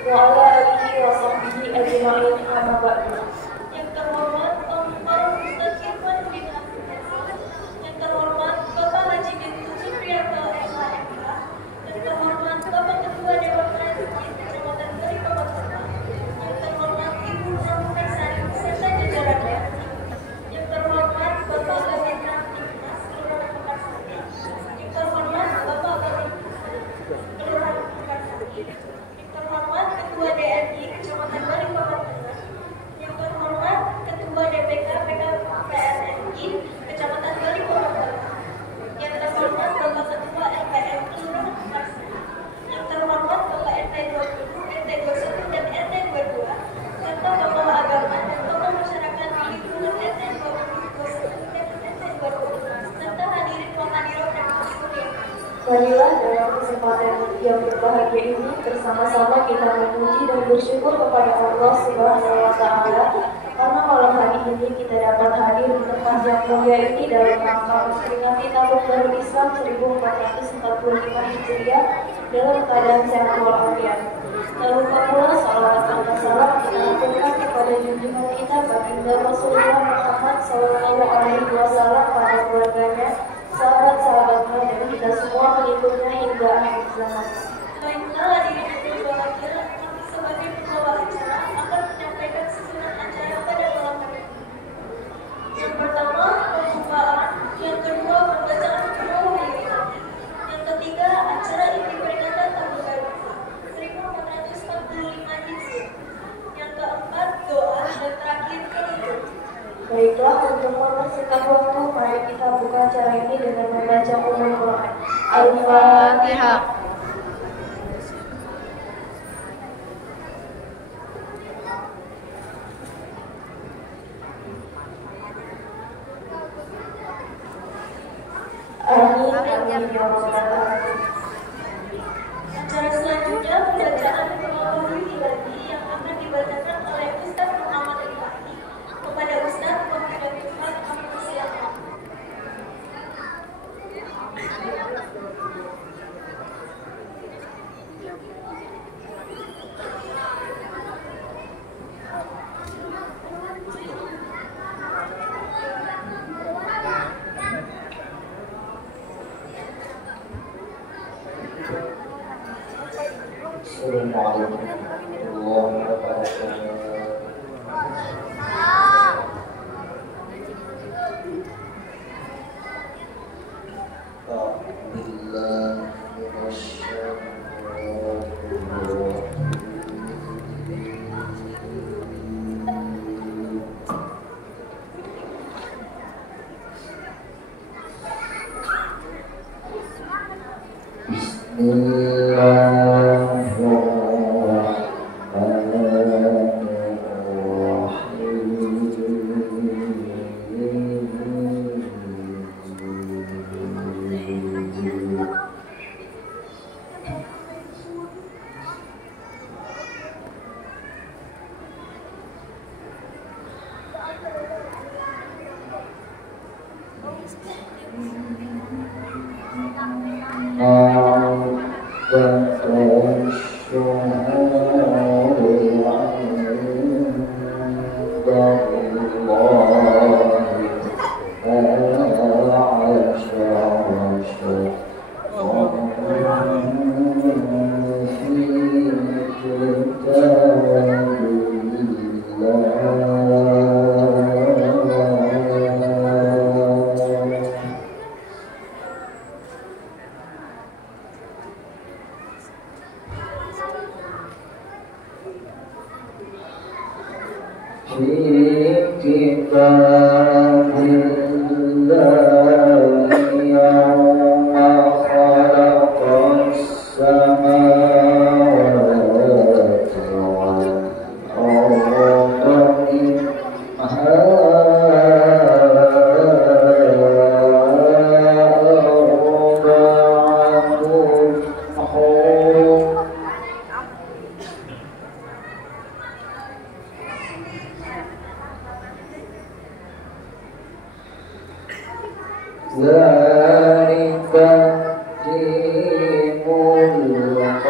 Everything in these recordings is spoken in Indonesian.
wa ala alihi wa sahbihi ajma'in, amma ba'du. Yang terhormat Omar Ustaz Irfan bin Abdul, yang terhormat Bapak Haji Bintu Supriyanto SHMK, yang terhormat Bapak Ketua Dewan Masjid Kecamatan Balikpapan, yang terhormat Ibu Nur Kaisari beserta jajarannya, yang terhormat Bapak Gabin Ramtimnas Kelurahan Mekarsari, yang terhormat Bapak Gabin Kelurahan Mekarsari, yang terhormat Ketua DRI Kecamatan Balikpapan, yang terhormat Ketua DPK PKPSNI Kecamatan Balikpapan, yang terhormat Bapak Ketua LPM Kelurahan Mekarsari, yang terhormat Bapak RT 20, RT 21 dan RT 22, serta tokoh agama dan tokoh masyarakat di lingkungan RT 20, 21 dan RT 20, serta hadirin wahadirat dan hadirin. Marilah dalam kesempatan yang berbahagia ini bersama-sama kita memuji dan bersyukur kepada Allah Subhanahu wa Ta'ala karena malam hari ini kita dapat hadir di tempat yang mulia ini dalam rangka memperingati tahun baru Islam 1445 Hijriah dalam keadaan sehat walafiat. Tak lupa pula salawat dan salam kita aturkan kepada junjungan kita baginda Rasulullah Muhammad SAW pada keluarganya, sahabat-sahabatnya, dan kita semua pengikutnya hingga akhir zaman. Baiklah, hadirin yang berbahagia, kami sebagai pembawa acara akan menyampaikan susunan acara pada malam hari ini. Yang pertama, pembukaan. Yang kedua, pembacaan Al-Quran. Yang ketiga, acara inti peringatan tahun baru 1445 Hijriah. Yang keempat, doa, dan terakhir penutup. Baiklah, untuk mempersingkat waktu, mari kita buka acara ini dengan membaca Ummul Quran. Al-Fatihah. Amin, amin, ya Rabbal Alamin. Acara selanjutnya pembacaan Al-Quran yang akan dibacakan oleh Ustaz Muhammad Al-Fahmi. Kepada Ustaz Muhammad Al-Fahmi, kami persilakan. Assalamualaikum warahmatullahi wabarakatuh. ذلك الدين القيم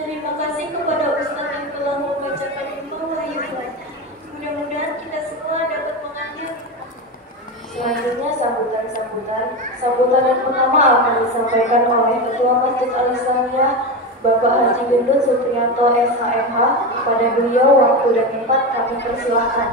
Terima kasih kepada Ustadz yang telah membacakan Imam Wahyu Ibadah. Mudah-mudahan kita semua dapat mengambil. Selanjutnya sambutan yang pertama akan disampaikan oleh Ketua Masjid Al-Islamiyah Bapak Haji Gendut Supriyanto SHMH. Kepada beliau waktu dan tempat kami persilahkan.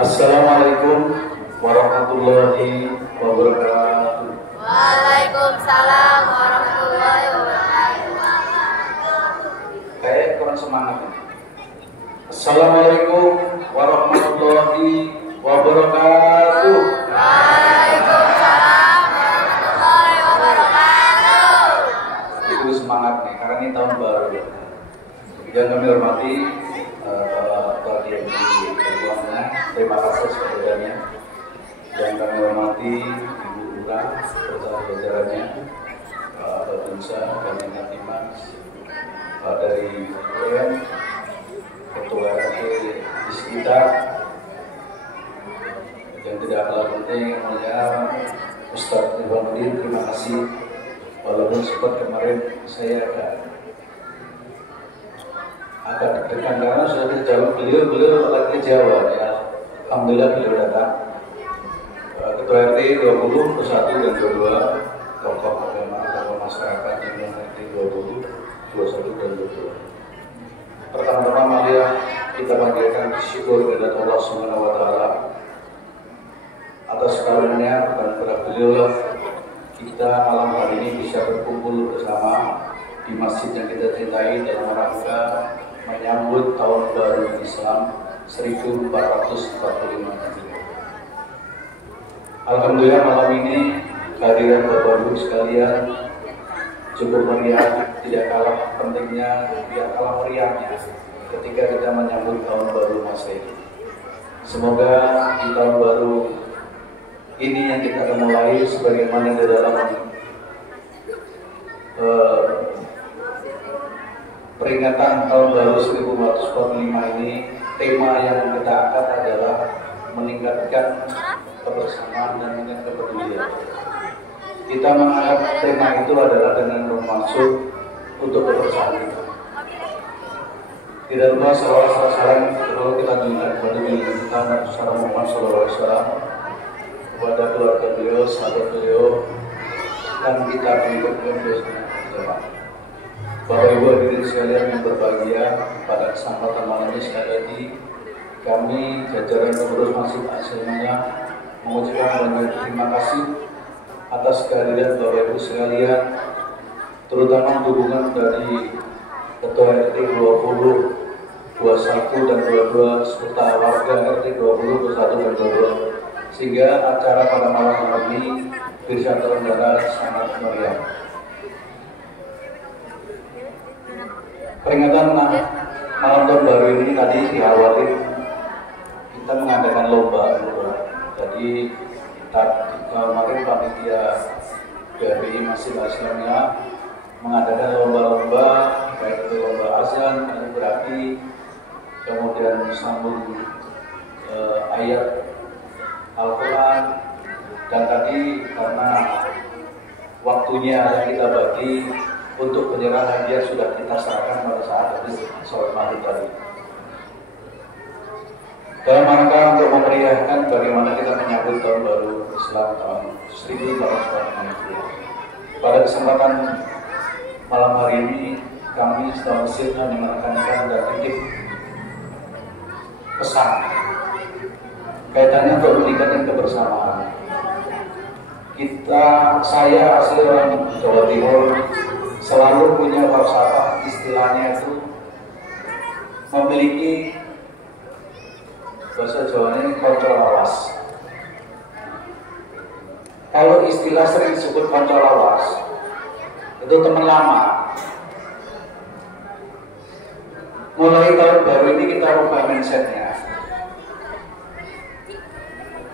Assalamualaikum warahmatullahi wabarakatuh. Waalaikumsalam warahmatullahi wabarakatuh. semangat ini. Assalamualaikum warahmatullahi wabarakatuh. Waalaikumsalam warahmatullahi wabarakatuh. Itu semangat nih, karena ini tahun baru. Yang kami hormati Ketua DMI Perjuangan, terima kasih sebelumnya. Yang kami hormati Ibu Lurah beserta jajarannya, Pak Babinsa, dan Katimas, Pak dari UN, Ketua RT di sekitar, yang tidak kalah penting mulia Ustadz Irwan Udin, terima kasih. Walaupun sempat kemarin saya agak deg-degan karena sudah dijawab beliau lagi Jawa ya. Alhamdulillah beliau datang. Ketua RT 20, 21 dan 22, tokoh agama, tokoh masyarakat yang RT 20, 21 dan 22. Pertama-tama marilah kita panjatkan syukur kepada Allah Subhanahu wa taala atas karunia dan kepada beliau kita malam hari ini bisa berkumpul bersama di masjid yang kita cintai dalam rangka menyambut tahun baru Islam 1445 Hijriah. Alhamdulillah malam ini kehadiran Bapak Ibu sekalian cukup meriah, tidak kalah pentingnya, tidak kalah meriahnya ketika kita menyambut tahun baru Masehi. Semoga di tahun baru ini yang kita akan mulai sebagaimana di dalam peringatan tahun baru 1445 ini, tema yang kita angkat adalah meningkatkan kebersamaan dan meningkatkan kepedulian. Kita mengangkat tema itu adalah dengan bermaksud untuk kebersamaan kita. Tidak lupa salam kalau kita junjungan kepada beliau kita Nabi Muhammad SAW, kepada keluarga beliau, sahabat beliau, dan kita pengikut beliau semua. Bapak Ibu hadirin sekalian yang berbahagia, pada kesempatan malam ini sekali lagi kami jajaran pengurus Masjid Asy-Syafi'iyah mengucapkan banyak terima kasih atas kehadiran Bapak Ibu sekalian, terutama dukungan dari Ketua RT 20, 21 dan 22 serta warga RT 20, 21 dan 22, sehingga acara pada malam hari ini bisa terselenggara sangat meriah. Peringatan malam tahun baru ini tadi diawali kita mengadakan lomba. Jadi kemarin panitia dari Masjid Asy-Syafi'iyah mengadakan lomba-lomba, baik itu lomba azan, kaligrafi, kemudian sambung ayat Al-Quran, dan tadi karena waktunya yang kita bagi untuk penyerahan hadiah sudah kita serahkan pada saat habis sholat maghrib tadi. Dalam rangka untuk memeriahkan bagaimana kita menyambut tahun baru Islam tahun 1445. Pada kesempatan malam hari ini kami setelah masjid menekankan dan titip pesan kaitannya untuk meningkatkan kebersamaan. Saya asli orang Jawa Timur, selalu punya falsafah, istilahnya itu memiliki bahasa Jawa ini konco lawas. Kalau istilah sering disebut konco lawas, itu teman lama. Mulai tahun baru ini kita rubah mindsetnya.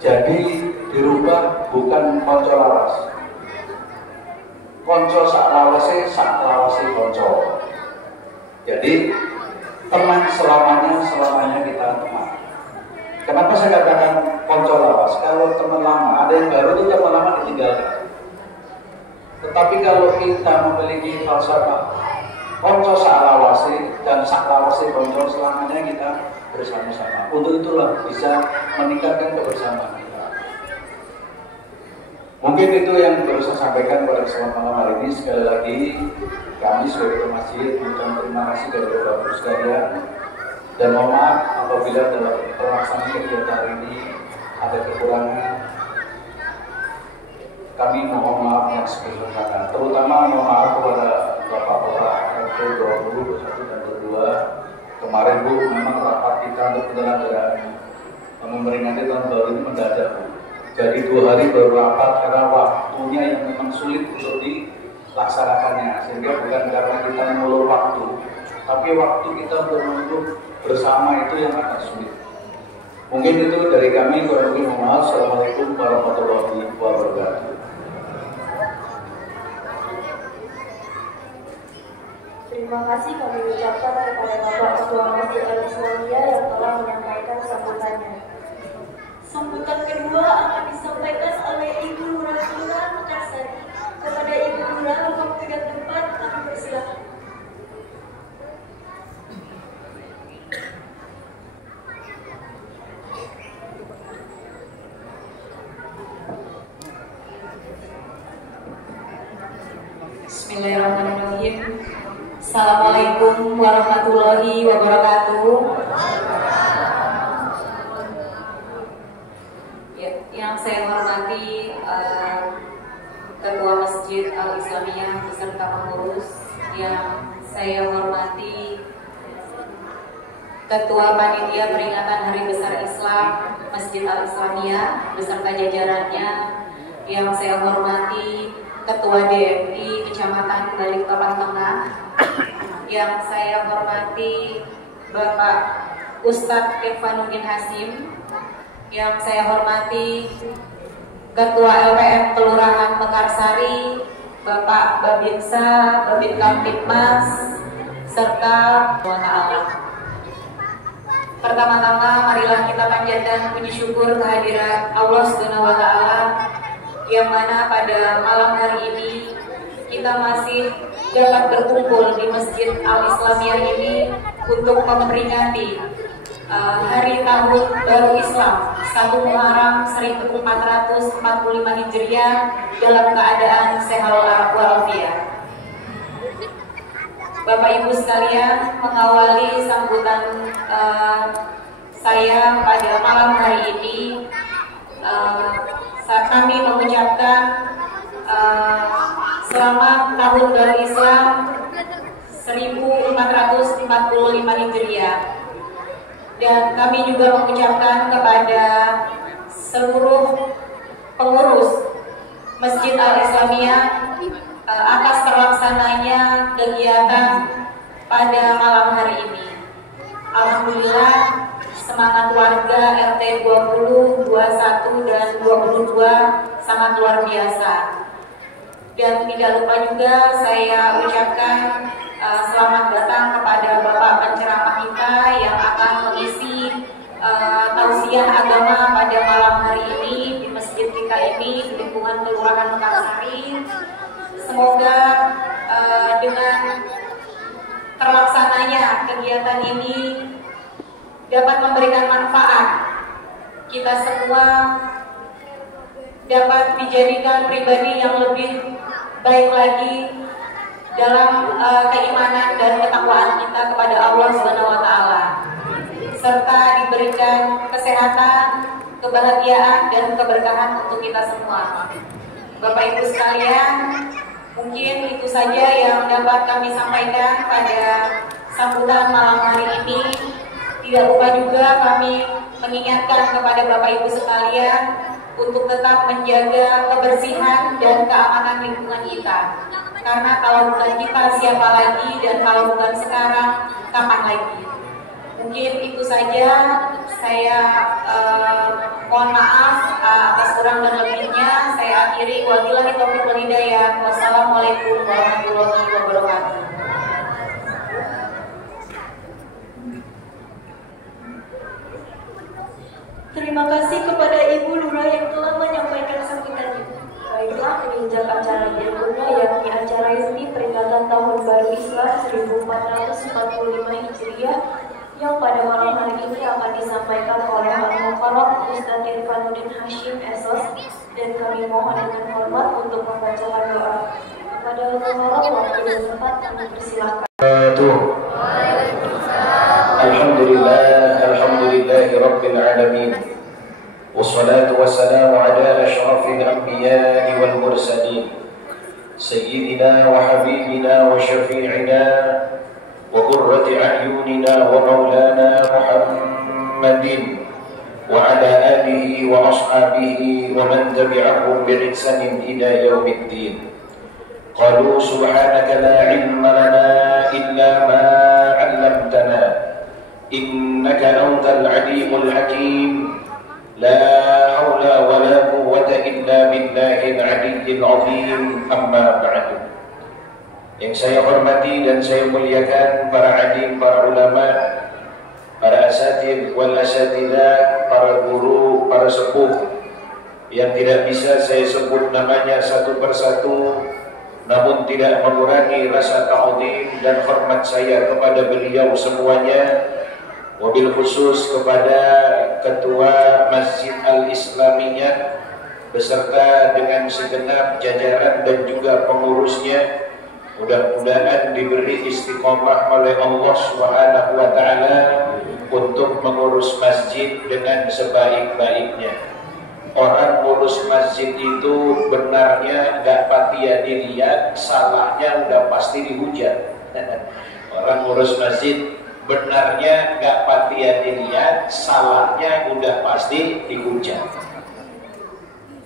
Jadi dirubah bukan konco lawas. Konco sak lawase konco. Jadi teman selamanya kita teman. Kenapa saya katakan konco lawas? Kalau teman lama, ada yang baru itu teman lama ditinggalkan. Tetapi kalau kita memiliki falsafah konco sak lawase dan sak lawase konco, selamanya kita bersama-sama. Untuk itulah bisa meningkatkan kebersamaan kita. Mungkin itu yang perlu saya sampaikan pada kesempatan malam hari ini. Sekali lagi kami sebagai masjid mengucapkan terima kasih dari Bapak Ibu sekalian, dan mohon maaf apabila dalam pelaksanaan kegiatan hari ini ada kekurangan. Kami mohon maaf yang sebesar-besarnya, terutama mohon maaf kepada Bapak-bapak RT 21 dan 22. Kemarin Bu, memang rapat kita untuk penyelenggaraan memperingati tahun baru ini mendadak Bu. Jadi 2 hari baru rapat karena waktunya yang memang sulit untuk dilaksanakannya. Sehingga bukan karena kita mengulur waktu, tapi waktu kita untuk bersama itu yang agak sulit. Mungkin itu dari kami, kurang lebih mohon maaf. Assalamualaikum warahmatullahi wabarakatuh. Terima kasih kami ucapkan kepada Bapak Ketua Masjid Al-Islamiyah yang telah menyampaikan sambutannya. Sambutan kedua akan disampaikan oleh Ibu Lurah Kelurahan Mekarsari. Kepada Ibu Lurah, waktu dan tempat kami persilakan. Bismillahirrahmanirrahim. Assalamualaikum warahmatullahi wabarakatuh. Ya, yang saya hormati Ketua Masjid Al-Islamiyah beserta pengurus, yang saya hormati Ketua Panitia Peringatan Hari Besar Islam Masjid Al-Islamiyah beserta jajarannya, yang saya hormati Ketua DMI Kecamatan Balikpapan Tengah, yang saya hormati Bapak Ustadz Irfanuddin Hasim, yang saya hormati Ketua LPM Kelurahan Mekarsari, Bapak Babinsa, Babin Kamtibmas, serta Allah. Pertama-tama marilah kita panjatkan puji syukur kehadiran Allah Subhanahu wa Ta'ala, yang mana pada malam hari ini kita masih dapat berkumpul di Masjid Al-Islamiyah ini untuk memperingati Hari Tahun Baru Islam 1 Muharram 1445 Hijriah dalam keadaan sehat walafiat. Bapak Ibu sekalian, mengawali sambutan saya pada malam hari ini, saat kami mengucapkan selamat Tahun Baru Islam 1445 Hijriah, dan kami juga mengucapkan kepada seluruh pengurus Masjid Al-Islamiyah atas terlaksananya kegiatan pada malam hari ini. Alhamdulillah, semangat warga RT 20, 21, dan 22 sangat luar biasa. Dan tidak lupa juga saya ucapkan selamat datang kepada Bapak penceramah kita yang akan mengisi tausiah agama pada malam hari ini di masjid kita ini di lingkungan Kelurahan Mekarsari. Semoga dengan terlaksananya kegiatan ini dapat memberikan manfaat, kita semua dapat dijadikan pribadi yang lebih baik lagi dalam keimanan dan ketakwaan kita kepada Allah Subhanahu wa Ta'ala, serta diberikan kesehatan, kebahagiaan, dan keberkahan untuk kita semua. Bapak Ibu sekalian, mungkin itu saja yang dapat kami sampaikan pada sambutan malam hari ini. Tidak lupa juga kami mengingatkan kepada Bapak Ibu sekalian untuk tetap menjaga kebersihan dan keamanan lingkungan kita. Karena kalau bukan kita, siapa lagi? Dan kalau bukan sekarang, kapan lagi? Mungkin itu saja. Saya mohon maaf atas kurang dan lebihnya. Saya akhiri. Wabillahi taufiq wal hidayah. Wassalamualaikum warahmatullahi wabarakatuh. Terima kasih kepada Ibu Lurah yang telah menyampaikan sambutannya. Baiklah, menginjak acara berikutnya, yakni acara resmi peringatan Tahun Baru Islam 1445 Hijriah, yang pada malam hari ini akan disampaikan oleh Al-Mukarram Ustadz Irfanuddin Hasim SOS, dan kami mohon dengan hormat untuk membacakan doa. Kepada Al-Mukarram, waktu dan tempat kami persilakan. Alhamdulillahi Rabbil Alamin. Wassalatu wassalamu ala ashrafil anbiya'i wal mursalin, Sayyidina wa habibina wa syafi'ina سيدنا ومولانا محمد وعلى آله وأصحابه ومن تبعهم بإحسان إلى يوم الدين. قالوا سبحانك لا علم لنا إلا ما علمتنا إنك أنت العليم الحكيم. لا حول ولا قوة إلا بالله العلي العظيم. أما بعد. Yang saya hormati dan saya muliakan para alim, para ulama, para asatid wal asatidah, para guru, para sepuh yang tidak bisa saya sebut namanya satu persatu, namun tidak mengurangi rasa ta'zim dan hormat saya kepada beliau semuanya, wabil khusus kepada Ketua Masjid Al-Islamiyah beserta dengan segenap jajaran dan juga pengurusnya. Mudah-mudahan diberi istiqomah oleh Allah Subhanahu wa taala untuk mengurus masjid dengan sebaik-baiknya. Orang ngurus masjid itu benarnya enggak patia dilihat, salahnya udah pasti dihujat. Orang ngurus masjid benarnya enggak patia dilihat, salahnya udah pasti dihujat.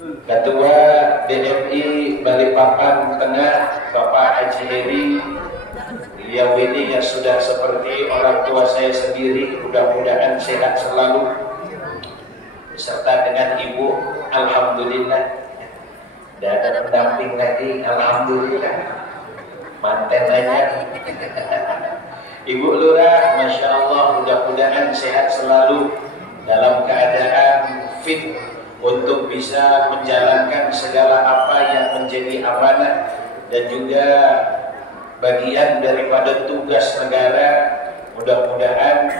Ketua DMI Balikpapan Tengah Bapak Haji Heri, beliau ini yang sudah seperti orang tua saya sendiri, mudah-mudahan sehat selalu, beserta dengan Ibu, alhamdulillah, dan pendamping lagi, alhamdulillah, manten aja. Ibu Lurah, Masya Allah, mudah-mudahan sehat selalu dalam keadaan fit untuk bisa menjalankan segala apa yang menjadi amanah dan juga bagian daripada tugas negara. Mudah-mudahan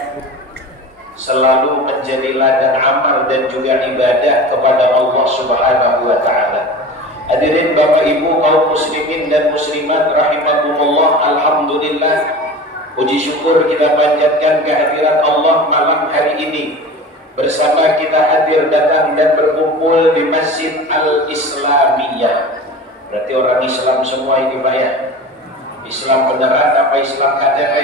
selalu menjadi ladang amal dan juga ibadah kepada Allah Subhanahu wa taala. Hadirin Bapak Ibu kaum muslimin dan muslimat rahimakumullah, alhamdulillah, puji syukur kita panjatkan kehadirat Allah malam hari ini. Bersama kita hadir datang dan berkumpul di Masjid Al-Islamiyah. Berarti orang Islam semua ini Pak ya? Islam beneran apa Islam KTP?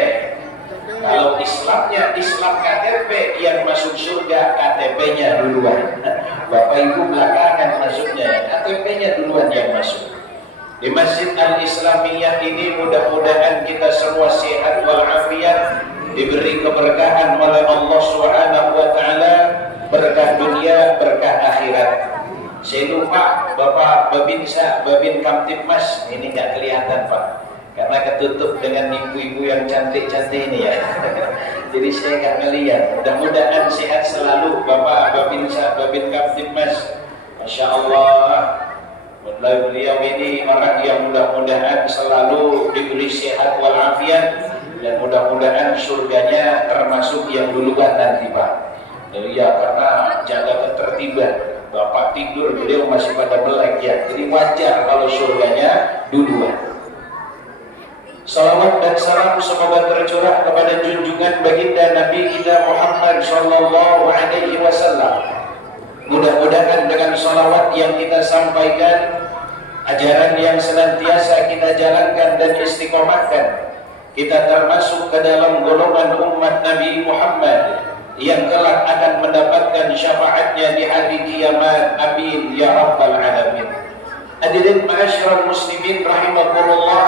Kalau Islamnya Islam KTP, yang masuk surga KTP-nya duluan. Bapak Ibu belakangan masuknya, KTP-nya duluan yang masuk. Di Masjid Al-Islamiyah ini mudah-mudahan kita semua sehat walafiat, diberi keberkahan oleh Allah Subhanahu wa taala, berkah dunia, berkah akhirat. Saya lupa Bapak Babinsa, Babin Kamtipmas, ini nggak kelihatan Pak, karena ketutup dengan ibu-ibu yang cantik-cantik ini ya. Jadi saya nggak ngelihat. Mudah-mudahan sehat selalu Bapak Babinsa, Babin Kamtipmas. Masya Allah. Beliau ini orang yang mudah-mudahan selalu diberi sehat walafiat dan mudah-mudahan surganya termasuk yang duluan nanti Pak. Ya karena jaga ketertiban. Bapak tidur, beliau masih pada melek ya. Jadi wajar kalau surganya duluan. Salawat dan salam semoga tercurah kepada junjungan baginda Nabi kita Muhammad sallallahu alaihi wasallam. Mudah-mudahan dengan salawat yang kita sampaikan, ajaran yang senantiasa kita jalankan dan istiqomahkan, kita termasuk ke dalam golongan umat Nabi Muhammad yang kelak akan mendapatkan syafaatnya di hari kiamat. Amin ya rabbal alamin. Hadirin ma'asyiral muslimin rahimakumullah,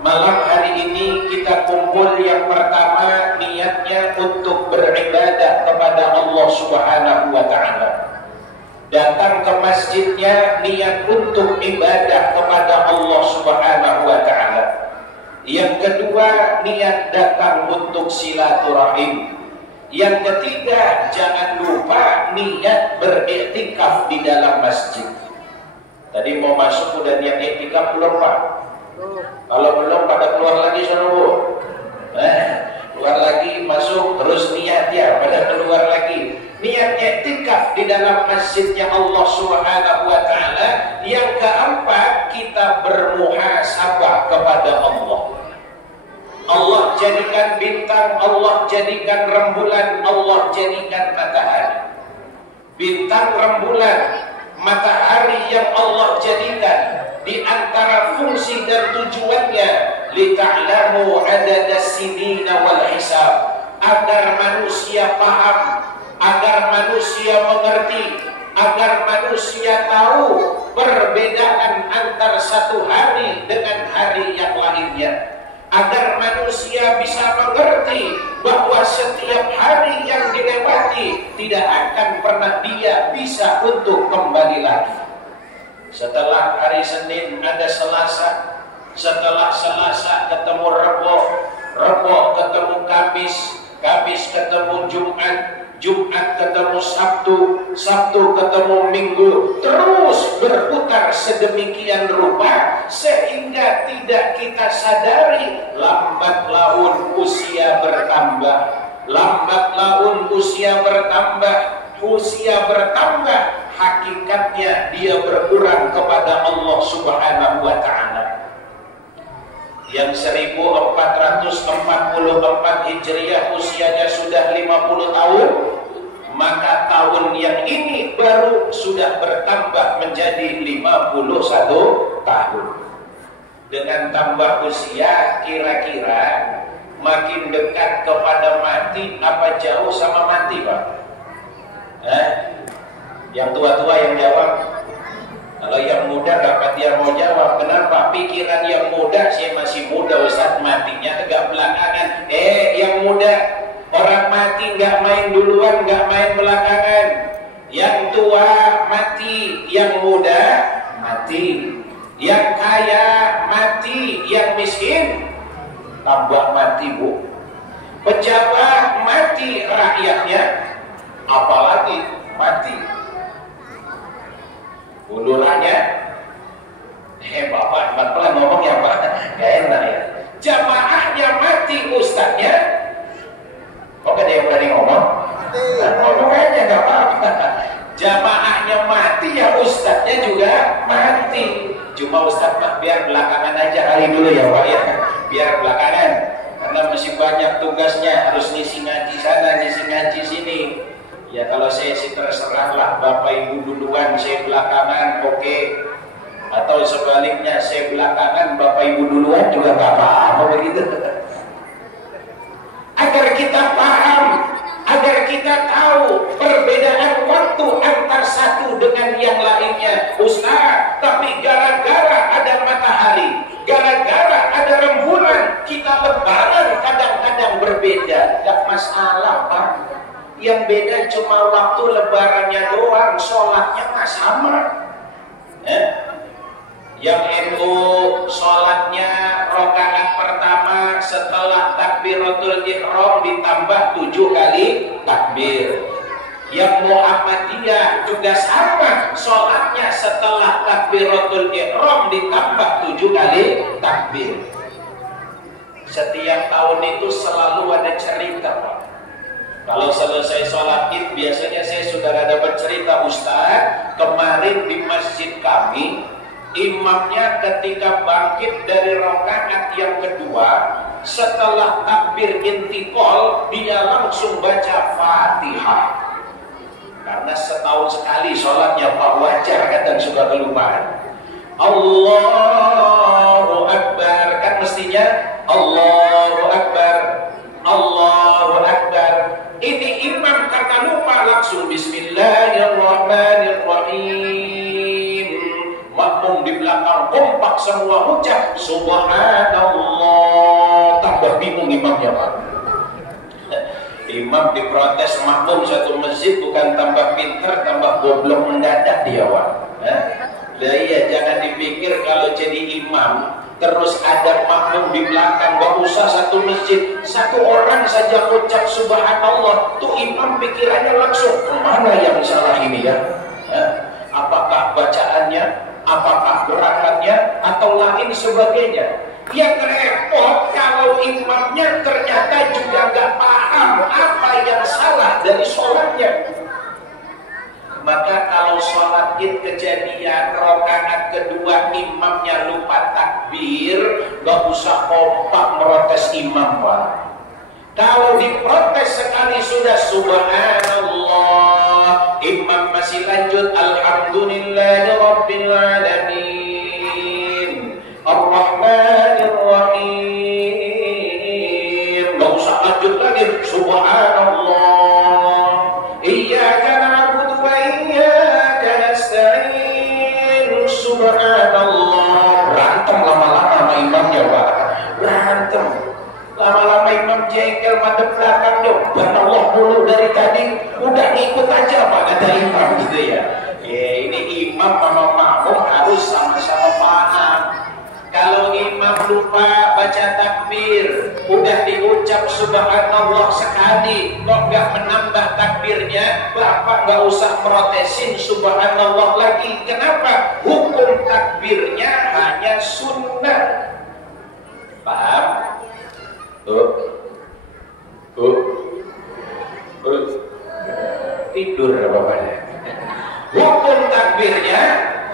malam hari ini kita kumpul yang pertama niatnya untuk beribadah kepada Allah Subhanahu wa taala. Datang ke masjidnya niat untuk ibadah kepada Allah Subhanahu wa taala. Yang kedua, niat datang untuk silaturahim. Yang ketiga, jangan lupa niat beriktikaf di dalam masjid. Tadi mau masuk udah niat iktikaf belum Pak? Kalau belum pada keluar lagi sana Bu. Keluar lagi, masuk, terus niat ya, pada keluar lagi. Niat iktikaf di dalam masjidnya Allah Subhanahu wa taala. Yang keempat, kita bermuhasabah kepada Allah. Allah jadikan bintang, Allah jadikan rembulan, Allah jadikan matahari. Bintang, rembulan, matahari yang Allah jadikan, di antara fungsi dan tujuannya lita'lamu adadas sinina wal hisab, agar manusia paham, agar manusia mengerti, agar manusia tahu perbedaan antara satu hari dengan hari yang lainnya, agar manusia bisa mengerti bahwa setiap hari yang dilewati tidak akan pernah dia bisa untuk kembali lagi. Setelah hari Senin ada Selasa, setelah Selasa ketemu Rebo, Rebo ketemu Kamis, Kamis ketemu Jumat, Jumat ketemu Sabtu, Sabtu ketemu Minggu, terus berputar sedemikian rupa sehingga tidak kita sadari lambat laun usia bertambah, lambat laun usia bertambah, usia bertambah, hakikatnya dia berkurang kepada Allah Subhanahu wa Ta'ala. Yang 1444 Hijriah usianya sudah 50 tahun, maka tahun yang ini baru sudah bertambah menjadi 51 tahun. Dengan tambah usia kira-kira makin dekat kepada mati apa jauh sama mati, Pak? Yang tua-tua yang jawab. Kalau yang muda dapat dia mau jawab. Kenapa? Pikiran yang muda, saya masih muda Ustaz, matinya agak belakangan. Yang muda, orang mati nggak main duluan, nggak main belakangan. Yang tua mati, yang muda mati, yang kaya mati, yang miskin tambah mati, Bu. Pejabat mati rakyatnya, apalagi mati ulurahnya. Bapak pelan-pelan ngomong ya Pak, gak enak ya. Jamaahnya mati, ustadznya kok ada yang berani ngomong? Ngomong aja gak apa-apa. Jamaahnya mati, ya ustadznya juga mati. Cuma ustadz Pak biar belakangan aja hari dulu ya Pak ya, biar belakangan karena masih banyak tugasnya, harus ngisi ngaji sana, ngisi ngaji sini. Ya kalau saya sih terserahlah, Bapak Ibu duluan, saya belakangan, oke. Atau sebaliknya, saya belakangan, Bapak Ibu duluan juga gak apa-apa begitu. Agar kita paham, agar kita tahu perbedaan waktu antar satu dengan yang lainnya. Ustaz, tapi gara-gara ada matahari, gara-gara ada rembulan, kita lebaran kadang-kadang berbeda. Gak masalah Pak. Yang beda cuma waktu lebarannya doang, sholatnya mah sama. Yang NU sholatnya rakaat pertama setelah takbiratul ihram ditambah 7 kali takbir. Yang Muhammadiyah juga sama, sholatnya setelah takbiratul ihram ditambah 7 kali takbir. Setiap tahun itu selalu ada cerita Pak. Kalau selesai sholat id biasanya saya sudah ada bercerita, Ustaz, kemarin di masjid kami imamnya ketika bangkit dari rakaat yang kedua setelah takbir intiqal dia langsung baca Fatihah. Karena setahun sekali sholatnya Pak, wajar kadang suka kelupaan. Allahu Akbar, kan mestinya Allahu Akbar, Allahu Akbar. Ini imam kata lupa langsung Bismillahirrahmanirrahim. Makmum di belakang kompak semua ucap Subhanallah. Tambah bingung imamnya Pak. Imam diprotes makmum satu masjid, bukan tambah pintar, tambah goblok mendadak dia Pak. Nah, iya, jangan dipikir kalau jadi imam terus ada makmum di belakang, gak usah satu masjid, satu orang saja ucap subhanallah, tuh imam pikirannya langsung mana yang salah ini ya? Apakah bacaannya, apakah gerakannya, atau lain sebagainya? Yang repot kalau imamnya ternyata juga gak paham apa yang salah dari sholatnya. Maka kalau sholat id kejadian rakaat kedua imamnya lupa takbir, gak usah kompak merotes imam Pak. Kalau diprotes sekali sudah subhanallah, imam masih lanjut alhamdulillahirabbil alamin arrahmanirrahim, gak usah lanjut lagi subhanallah, iyyaka na'budu wa iyyaka nasta'in, subhanallah. Berantem lama-lama sama imamnya Pak, berantem lama-lama, imam jengkel madep belakang dong, Allah mulu dari tadi, udah ngikut aja Pak kata imam gitu ya. Ini imam sama makmum harus sama-sama paham. Kalau imam lupa baca takbir, udah diucap subhanallah sekali, kok nggak menambah takbirnya, bapak nggak usah protesin subhanallah lagi. Kenapa? Hukum takbirnya hanya sunnah. Paham? Tidur bapaknya. Hukum takbirnya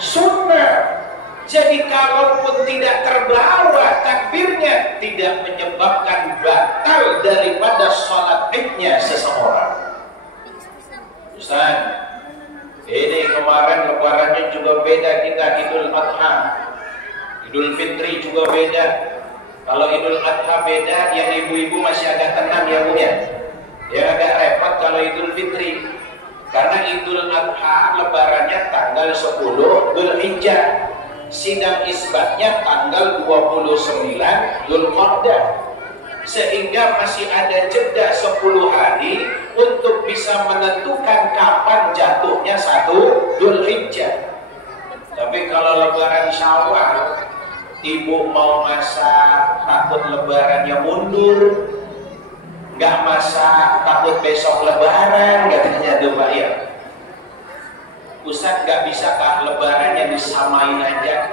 sunnah. Jadi kalaupun tidak terbawa takbirnya, tidak menyebabkan batal daripada sholat idnya seseorang. Ustaz, ini kemarin lebarannya juga beda kita, Idul Adha, Idul Fitri juga beda. Kalau Idul Adha beda, yang ibu-ibu masih agak tenang ya Bu ya. Yang agak repot kalau Idul Fitri, karena Idul Adha lebarannya tanggal 10 Dzulhijjah, sidang isbatnya tanggal 29 Dzulqa'dah, sehingga masih ada jeda 10 hari untuk bisa menentukan kapan jatuhnya 1 Dzulhijjah. Tapi kalau lebaran Syawal, ibu mau masak takut lebarannya mundur, nggak masak takut besok lebaran, katanya tuh Pak ya. Ustaz nggak bisa kah lebarannya disamain aja?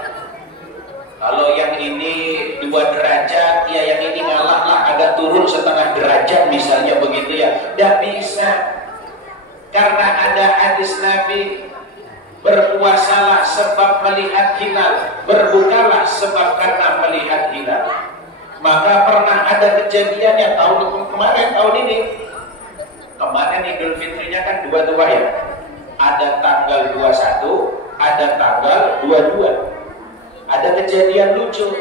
Kalau yang ini 2 derajat, ya yang ini ngalah lah, agak turun setengah derajat misalnya begitu ya. Nggak bisa, karena ada hadis Nabi, berpuasalah sebab melihat hilal, berbukalah sebab karena melihat hilal. Maka pernah ada kejadiannya tahun kemarin, tahun ini. Kemarin Idul Fitrinya kan 22 ya. Ada tanggal 21, ada tanggal 22. Ada kejadian lucu.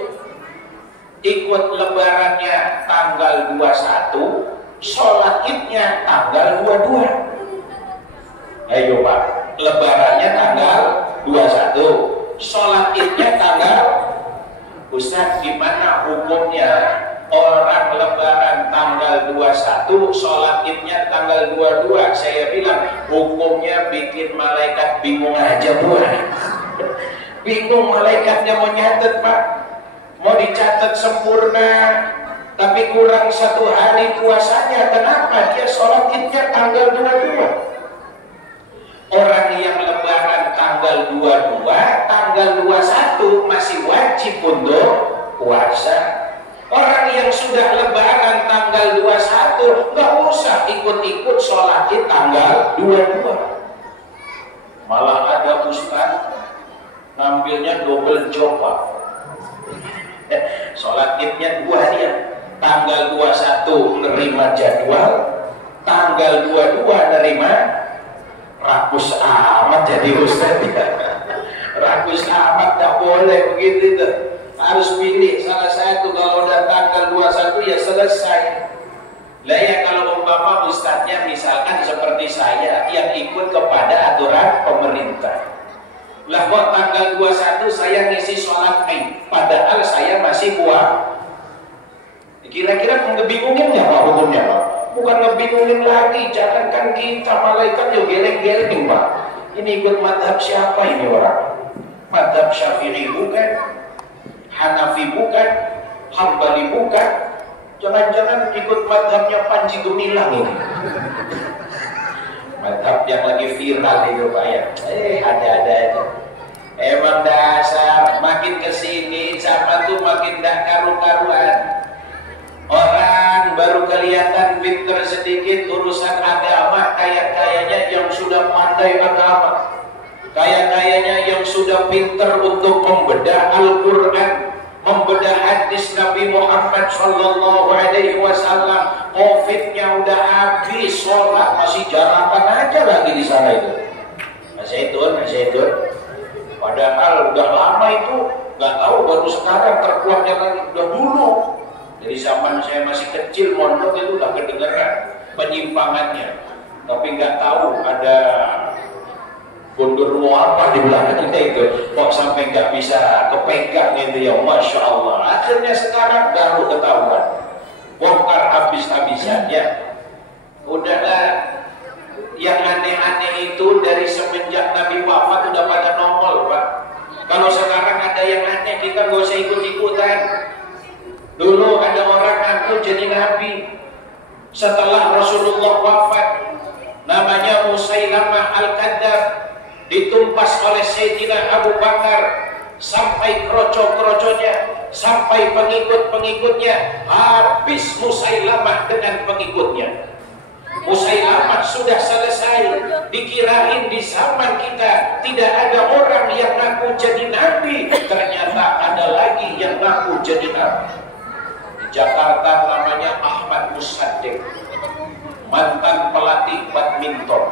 Ikut lebarannya tanggal 21, sholat idnya tanggal 22. Ayo Pak, lebarannya tanggal 21, sholat idnya tanggal. Ustaz, gimana hukumnya orang lebaran tanggal 21, sholat idnya tanggal 22? Saya bilang, hukumnya bikin malaikat bingung aja Bu. Bingung malaikatnya mau nyatet Pak, mau dicatat sempurna, tapi kurang 1 hari puasanya. Kenapa? Dia sholat idnya tanggal 22. Orang yang lebaran tanggal 22, tanggal 21 masih wajib untuk puasa. Orang yang sudah lebaran tanggal 21 nggak usah ikut-ikut sholat id tanggal 22. Malah ada ustaz ngambilnya double job Pak. Sholat idnya 2 dia, tanggal 21 nerima jadwal, tanggal 22 nerima. Rakus amat jadi ustaz ya. Rakus amat, tak boleh begitu itu. Harus pilih salah satu. Kalau udah tanggal 21 ya selesai. Lah ya kalau umpama ustaznya misalkan seperti saya yang ikut kepada aturan pemerintah. Lah kok tanggal 21 saya ngisi sholat Id, padahal saya masih puasa. Kira-kira ngebingungin nggak Pak hukumnya Pak? Bukan ngebingungin lagi, jangankan kita, malaikat juga geleng-geleng Pak. Ini ikut madhab siapa ini orang? Madhab Syafi'i bukan, Hanafi bukan, Hambali bukan, jangan-jangan ikut madhabnya Panji Gumilang ini. Madhab yang lagi viral itu Pak ya. Ada-ada aja. Emang dasar, makin kesini zaman tuh makin dak karu-karuan. Orang baru kelihatan pinter sedikit urusan agama, kayak-kayaknya yang sudah pandai agama, kayak-kayaknya yang sudah pinter untuk membedah Al-Quran, membedah hadis Nabi Muhammad Sallallahu Alaihi Wasallam. Covid-nya udah habis, sholat masih jarakan aja lagi di sana itu. Masih itu. Padahal udah lama itu, nggak tahu baru sekarang terkuatnya lagi. Udah dulu Jadi zaman saya masih kecil mondok itu udah kedengeran penyimpangannya, tapi nggak tahu ada gondorwo apa di belakang kita itu, kok sampai nggak bisa kepegang itu ya, masya Allah. Akhirnya sekarang baru ketahuan, bongkar habis-habisan ya. Udahlah, yang aneh-aneh itu dari semenjak Nabi wafat udah pada nongol, Pak. Kalau sekarang ada yang aneh, kita nggak usah ikut-ikutan. Dulu ada orang ngaku jadi nabi setelah Rasulullah wafat, namanya Musailamah Al-Kadzdzab, ditumpas oleh Sayyidina Abu Bakar sampai kroco-kroconya, sampai pengikut-pengikutnya, habis Musailamah dengan pengikutnya. Musailamah sudah selesai. Dikirain di zaman kita tidak ada orang yang ngaku jadi nabi, ternyata ada lagi yang ngaku jadi nabi. Di Jakarta namanya Ahmad Musaddiq, mantan pelatih badminton.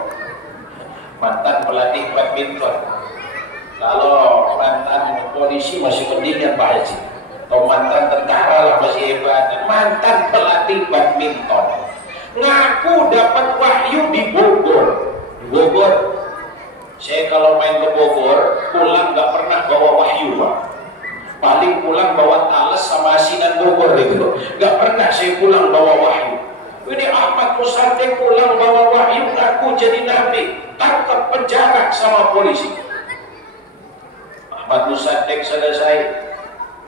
Mantan pelatih badminton. Kalau mantan polisi masih mending ya Pak Haji, atau mantan tentara lah masih hebat. Mantan pelatih badminton ngaku dapat wahyu di Bogor. Di Bogor, saya kalau main ke Bogor pulang nggak pernah bawa wahyu, Pak. Paling pulang bawa talas sama asinan Bogor gitu. Nggak pernah saya pulang bawa wahyu. Ini Ahmad Musaddiq pulang bawa wahyu, ngaku jadi nabi, tangkap penjara sama polisi. Ahmad Musaddiq selesai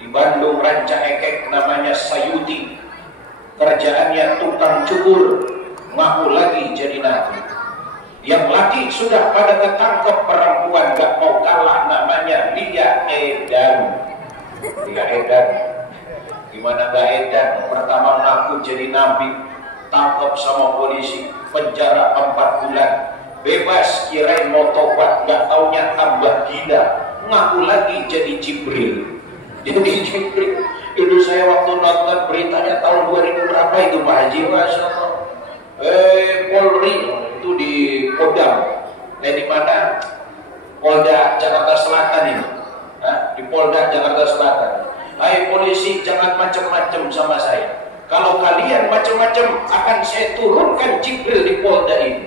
di Bandung Ranca Ekek, namanya Sayuti. Kerjaannya tukang cukur, ngaku lagi jadi nabi. Yang laki sudah pada ketangkep, perempuan gak mau kalah, namanya Lia Edan. Lia Edan, gimana gak Edan? Pertama ngaku jadi nabi, tangkep sama polisi, penjara 4 bulan, bebas, kirain mau tobat, gak taunya tambah gila, ngaku lagi jadi Jibril. Jadi Jibril. Itu saya waktu nonton beritanya tahun 2000 berapa itu Pak Haji, Masya Allah. Polri itu di Kodam, di mana? Polda Jakarta Selatan ini, di Polda Jakarta Selatan. Hai polisi, jangan macam-macam sama saya. Kalau kalian macam-macam, akan saya turunkan Jibril di Polda ini.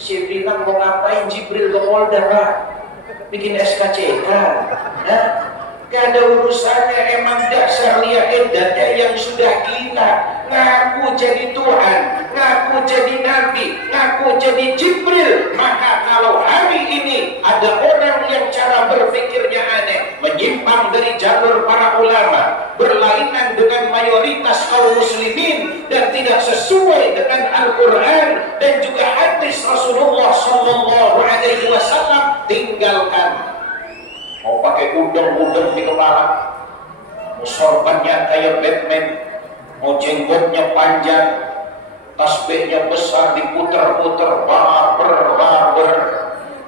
Saya bilang, mau ngapain Jibril ke Polda, Pak? Bikin SKCK, ya? Gak ada urusannya, emang dasar Lia Edannya yang sudah gila, ngaku jadi Tuhan, ngaku jadi Nabi, ngaku jadi Jibril. Maka kalau hari ini ada orang yang cara berpikirnya aneh, menyimpang dari jalur para ulama, berlainan dengan mayoritas kaum muslimin, dan tidak sesuai dengan Al-Quran dan juga hadis Rasulullah SAW, tinggalkan. Mau pakai udeng-udeng di kepala, mau sorbannya kayak Batman, mau jenggotnya panjang, tasbihnya besar diputer-puter, barber.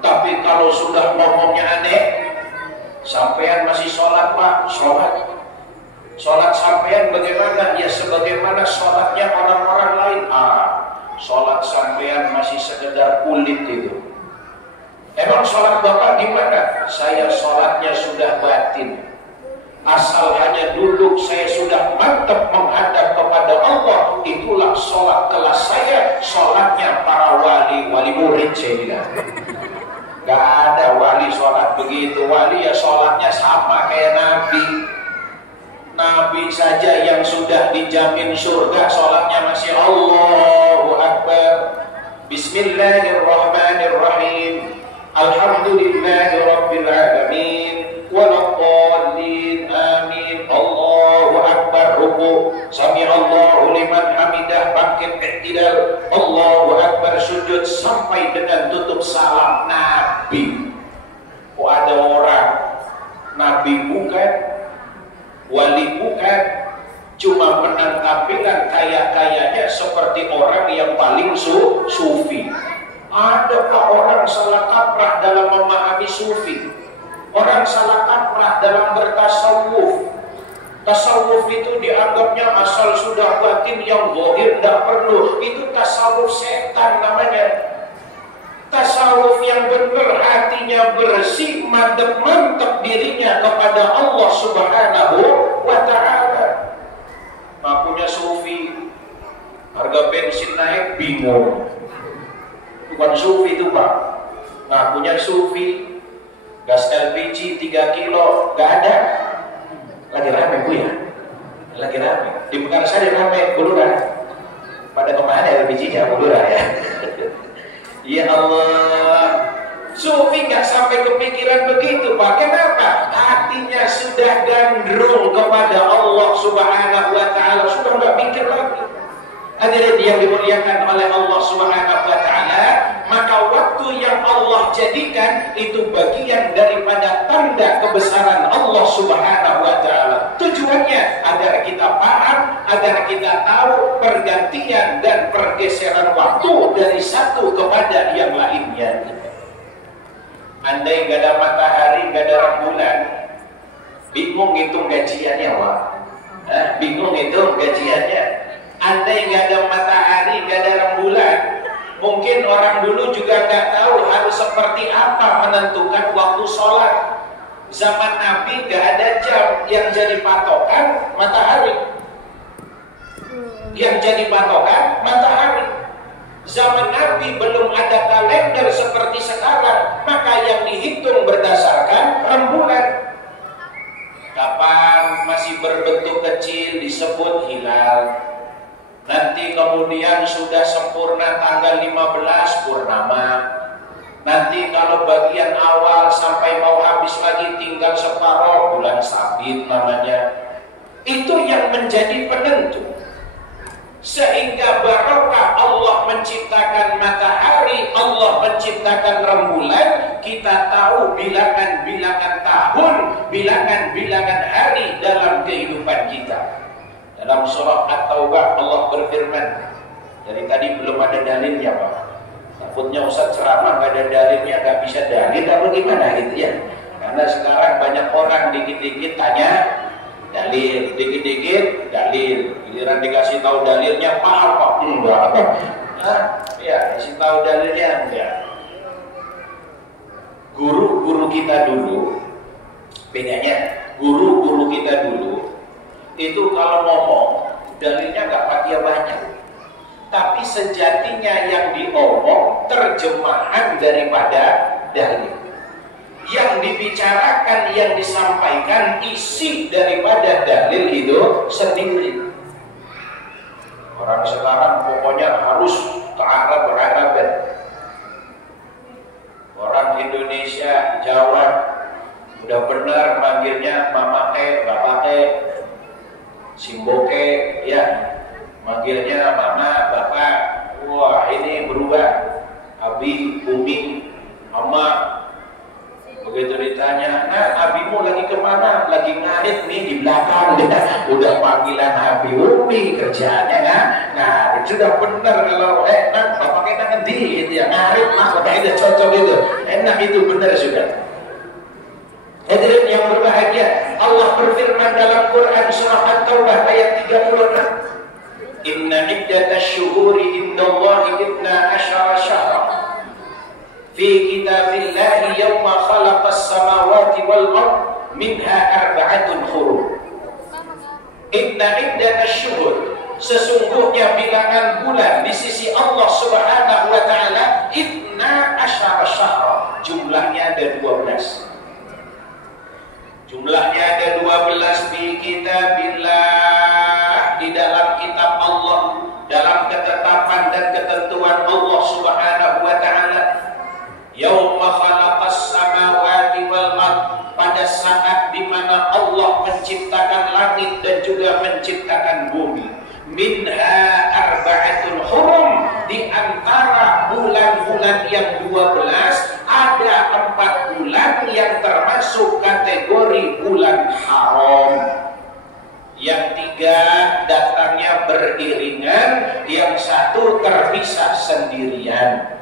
Tapi kalau sudah ngomongnya aneh, sampean masih sholat Pak, sholat sampean bagaimana? Ya sebagaimana sholatnya orang-orang lain. Sholat sampean masih sekedar kulit itu. Emang sholat Bapak gimana? Saya sholatnya sudah batin. Asal hanya duduk saya sudah mantap menghadap kepada Allah. Itulah sholat kelas saya. Sholatnya para wali murid saya bilang. Gak ada wali sholat begitu. Wali ya sholatnya sama kayak Nabi. Nabi saja yang sudah dijamin surga, sholatnya masih Allahu Akbar. Bismillahirrahmanirrahim. Alhamdulillahi Rabbil Alamin, waladdallin, amin. Allahu Akbar, ruku, sami'allahu liman hamidah, bangkit i'tidal, Allahu Akbar, sujud, sampai dengan tutup salam. Nabi. Kok ada orang Nabi bukan, wali bukan, cuma penampilan kayak-kayaknya seperti orang yang paling sufi. Adakah orang salah kaprah dalam memahami sufi? Orang salah kaprah dalam bertasawuf. Tasawuf itu dianggapnya asal sudah batin, yang zahir tidak perlu. Itu tasawuf setan namanya. Tasawuf yang benar, hatinya bersih, mantap dirinya kepada Allah Subhanahu wa Ta'ala. ngakunya sufi, harga bensin naik bingung. Bukan sufi itu Pak, ngakunya sufi, gas LPG 3 kilo gak ada. Lagi rame Bu ya, lagi rame di Mekarsari, rame Bulurah. Pada kemana LPG-nya Bulurah ya? Ya Allah, sufi nggak sampai kepikiran begitu Pak. Kenapa? Hatinya sudah gandrung kepada Allah Subhanahu wa Ta'ala, sudah nggak mikir lagi. Hadirin yang dimuliakan oleh Allah Subhanahu wa Ta'ala, maka waktu yang Allah jadikan itu bagian daripada tanda kebesaran Allah Subhanahu wa Ta'ala. Tujuannya agar kita paham, agar kita tahu pergantian dan pergeseran waktu dari satu kepada yang lainnya. Andai gak ada matahari, gak ada rembulan, bingung hitung gajiannya Wak. Bingung hitung gajiannya. Andai gak ada matahari, gak ada rembulan, mungkin orang dulu juga gak tahu harus seperti apa menentukan waktu sholat. Zaman Nabi gak ada jam, yang jadi patokan matahari. Yang jadi patokan matahari. Zaman Nabi belum ada kalender seperti sekarang, maka yang dihitung berdasarkan rembulan. Kapan masih berbentuk kecil disebut hilal. Nanti kemudian sudah sempurna tanggal 15 purnama. Nanti kalau bagian awal sampai mau habis lagi tinggal separuh, bulan sabit namanya. Itu yang menjadi penentu. Sehingga barokah Allah menciptakan matahari, Allah menciptakan rembulan, kita tahu bilangan-bilangan tahun, bilangan-bilangan hari dalam kehidupan kita. Dalam surah At-Taubah Allah berfirman, dari tadi belum ada dalilnya Pak. Takutnya Ustaz ceramah gak ada dalilnya, gak bisa dalil atau gimana gitu ya. Karena sekarang banyak orang dikit-dikit tanya dalil, dikit-dikit dalil, giliran dikasih tahu dalilnya paham Pak, enggak apa? Ya kasih tahu dalilnya enggak. Guru-guru kita dulu, bedanya guru-guru kita dulu itu kalau ngomong dalilnya nggak pakai banyak, tapi sejatinya yang diomong terjemahan daripada dalil. Yang dibicarakan, yang disampaikan isi daripada dalil itu sendiri. Orang sekarang pokoknya harus ke Arab. Orang Indonesia, Jawa udah benar manggilnya mama bapak simboke, ya manggilnya mama, bapak. Wah ini berubah, abi, umi, ama. Begitu ditanya, nah abimu lagi kemana? Lagi ngarit nih di belakang. Udah panggilan abi, umi kerjaannya nah sudah benar kalau nah bapak kita ngendi itu ya ngarit mah udah cocok itu, enak itu benar sudah. Hadirin yang berbahagia, Allah berfirman dalam Quran surah At-Taubah ayat 36. Inna iddatash syuhuri indallahi 12 syahra fi kitabillahi yawma khalaqas samawati wal ard minha arba'atun hurum. Inna iddatash syuhur, sesungguhnya bilangan bulan di sisi Allah Subhanahu wa taala 12 syahra, jumlahnya ada 12. Jumlahnya ada 12 fi kitabillah, di dalam kitab Allah, dalam ketetapan dan ketentuan Allah Subhanahu wa taala. Yauma khalaqas samawati wal ard, pada saat di mana Allah menciptakan langit dan juga menciptakan bumi. Minha arba'atun hurum, di antara bulan-bulan yang 12 ada 4 bulan yang termasuk kategori bulan haram. Yang 3 datangnya beriringan, yang 1 terpisah sendirian.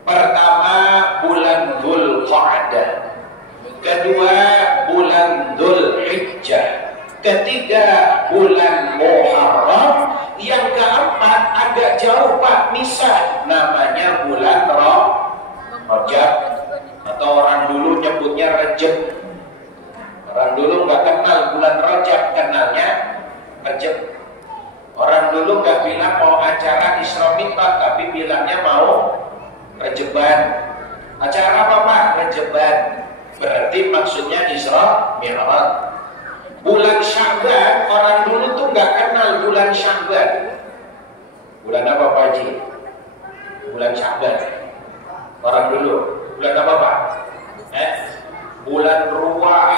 Pertama bulan Dzulqa'dah, kedua bulan Dzulhijjah, ketiga bulan Muharram, yang keempat agak jauh Pak, misah, namanya bulan Rajab, atau orang dulu nyebutnya Rejab. Orang dulu nggak kenal bulan Rajab, kenalnya Rejab. Orang dulu nggak bilang mau acara Isra Mi'raj, tapi bilangnya mau rejeban. Acara apa Pak? Rejeban. Berarti maksudnya Isra Mi'raj. Bulan Sya'ban, orang dulu tuh nggak kenal bulan Sya'ban. Bulan apa Pak Haji? Bulan Sya'ban. Orang dulu. Bulan apa Pak? Bulan Ruwah.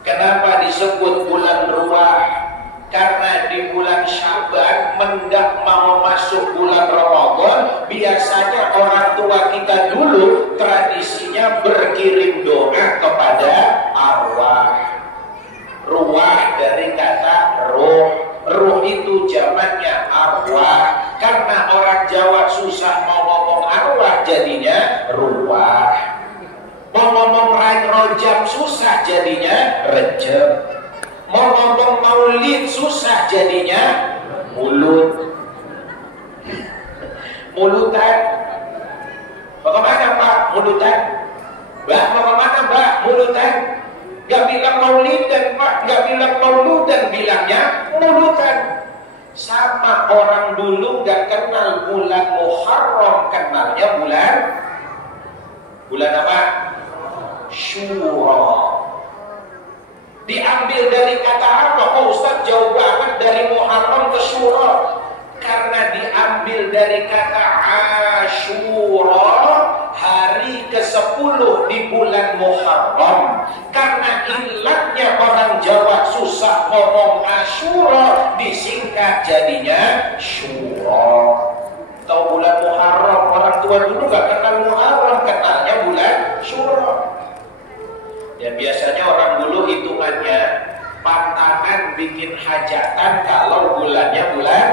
Kenapa disebut bulan Ruwah? Karena di bulan Sya'ban mendak mau masuk bulan Ramadan, biasanya orang tua kita dulu tradisinya berkirim doa kepada arwah. Ruwah dari kata ruh. Ruh itu jamaknya arwah. Karena orang Jawa susah mau ngomong arwah, jadinya ruwah. Mau ngomong rojab susah, jadinya rejeb. Mau ngomong maulid susah, jadinya mulut. Mulutan. Mau kemana Pak? Mulutan. Mbak, mau kemana Mbak? Mulutan. Gak bilang maulidan Pak, gak bilang mauludan, bilangnya mulutan. Sama orang dulu gak kenal bulan Muharram, kenalnya bulan apa? Syura. Diambil dari kata apa? Oh Ustaz, jauh banget dari Muharram ke Syura. Karena diambil dari kata Asyura, hari ke-10 di bulan Muharram. Karena ilatnya orang Jawa susah ngomong Asyura, disingkat jadinya Syura. Tahu bulan Muharram, orang tua dulu gak kenal Muharram, kenalnya bulan Syura. Ya biasanya orang dulu hitungannya pantangan bikin hajatan kalau bulannya bulan.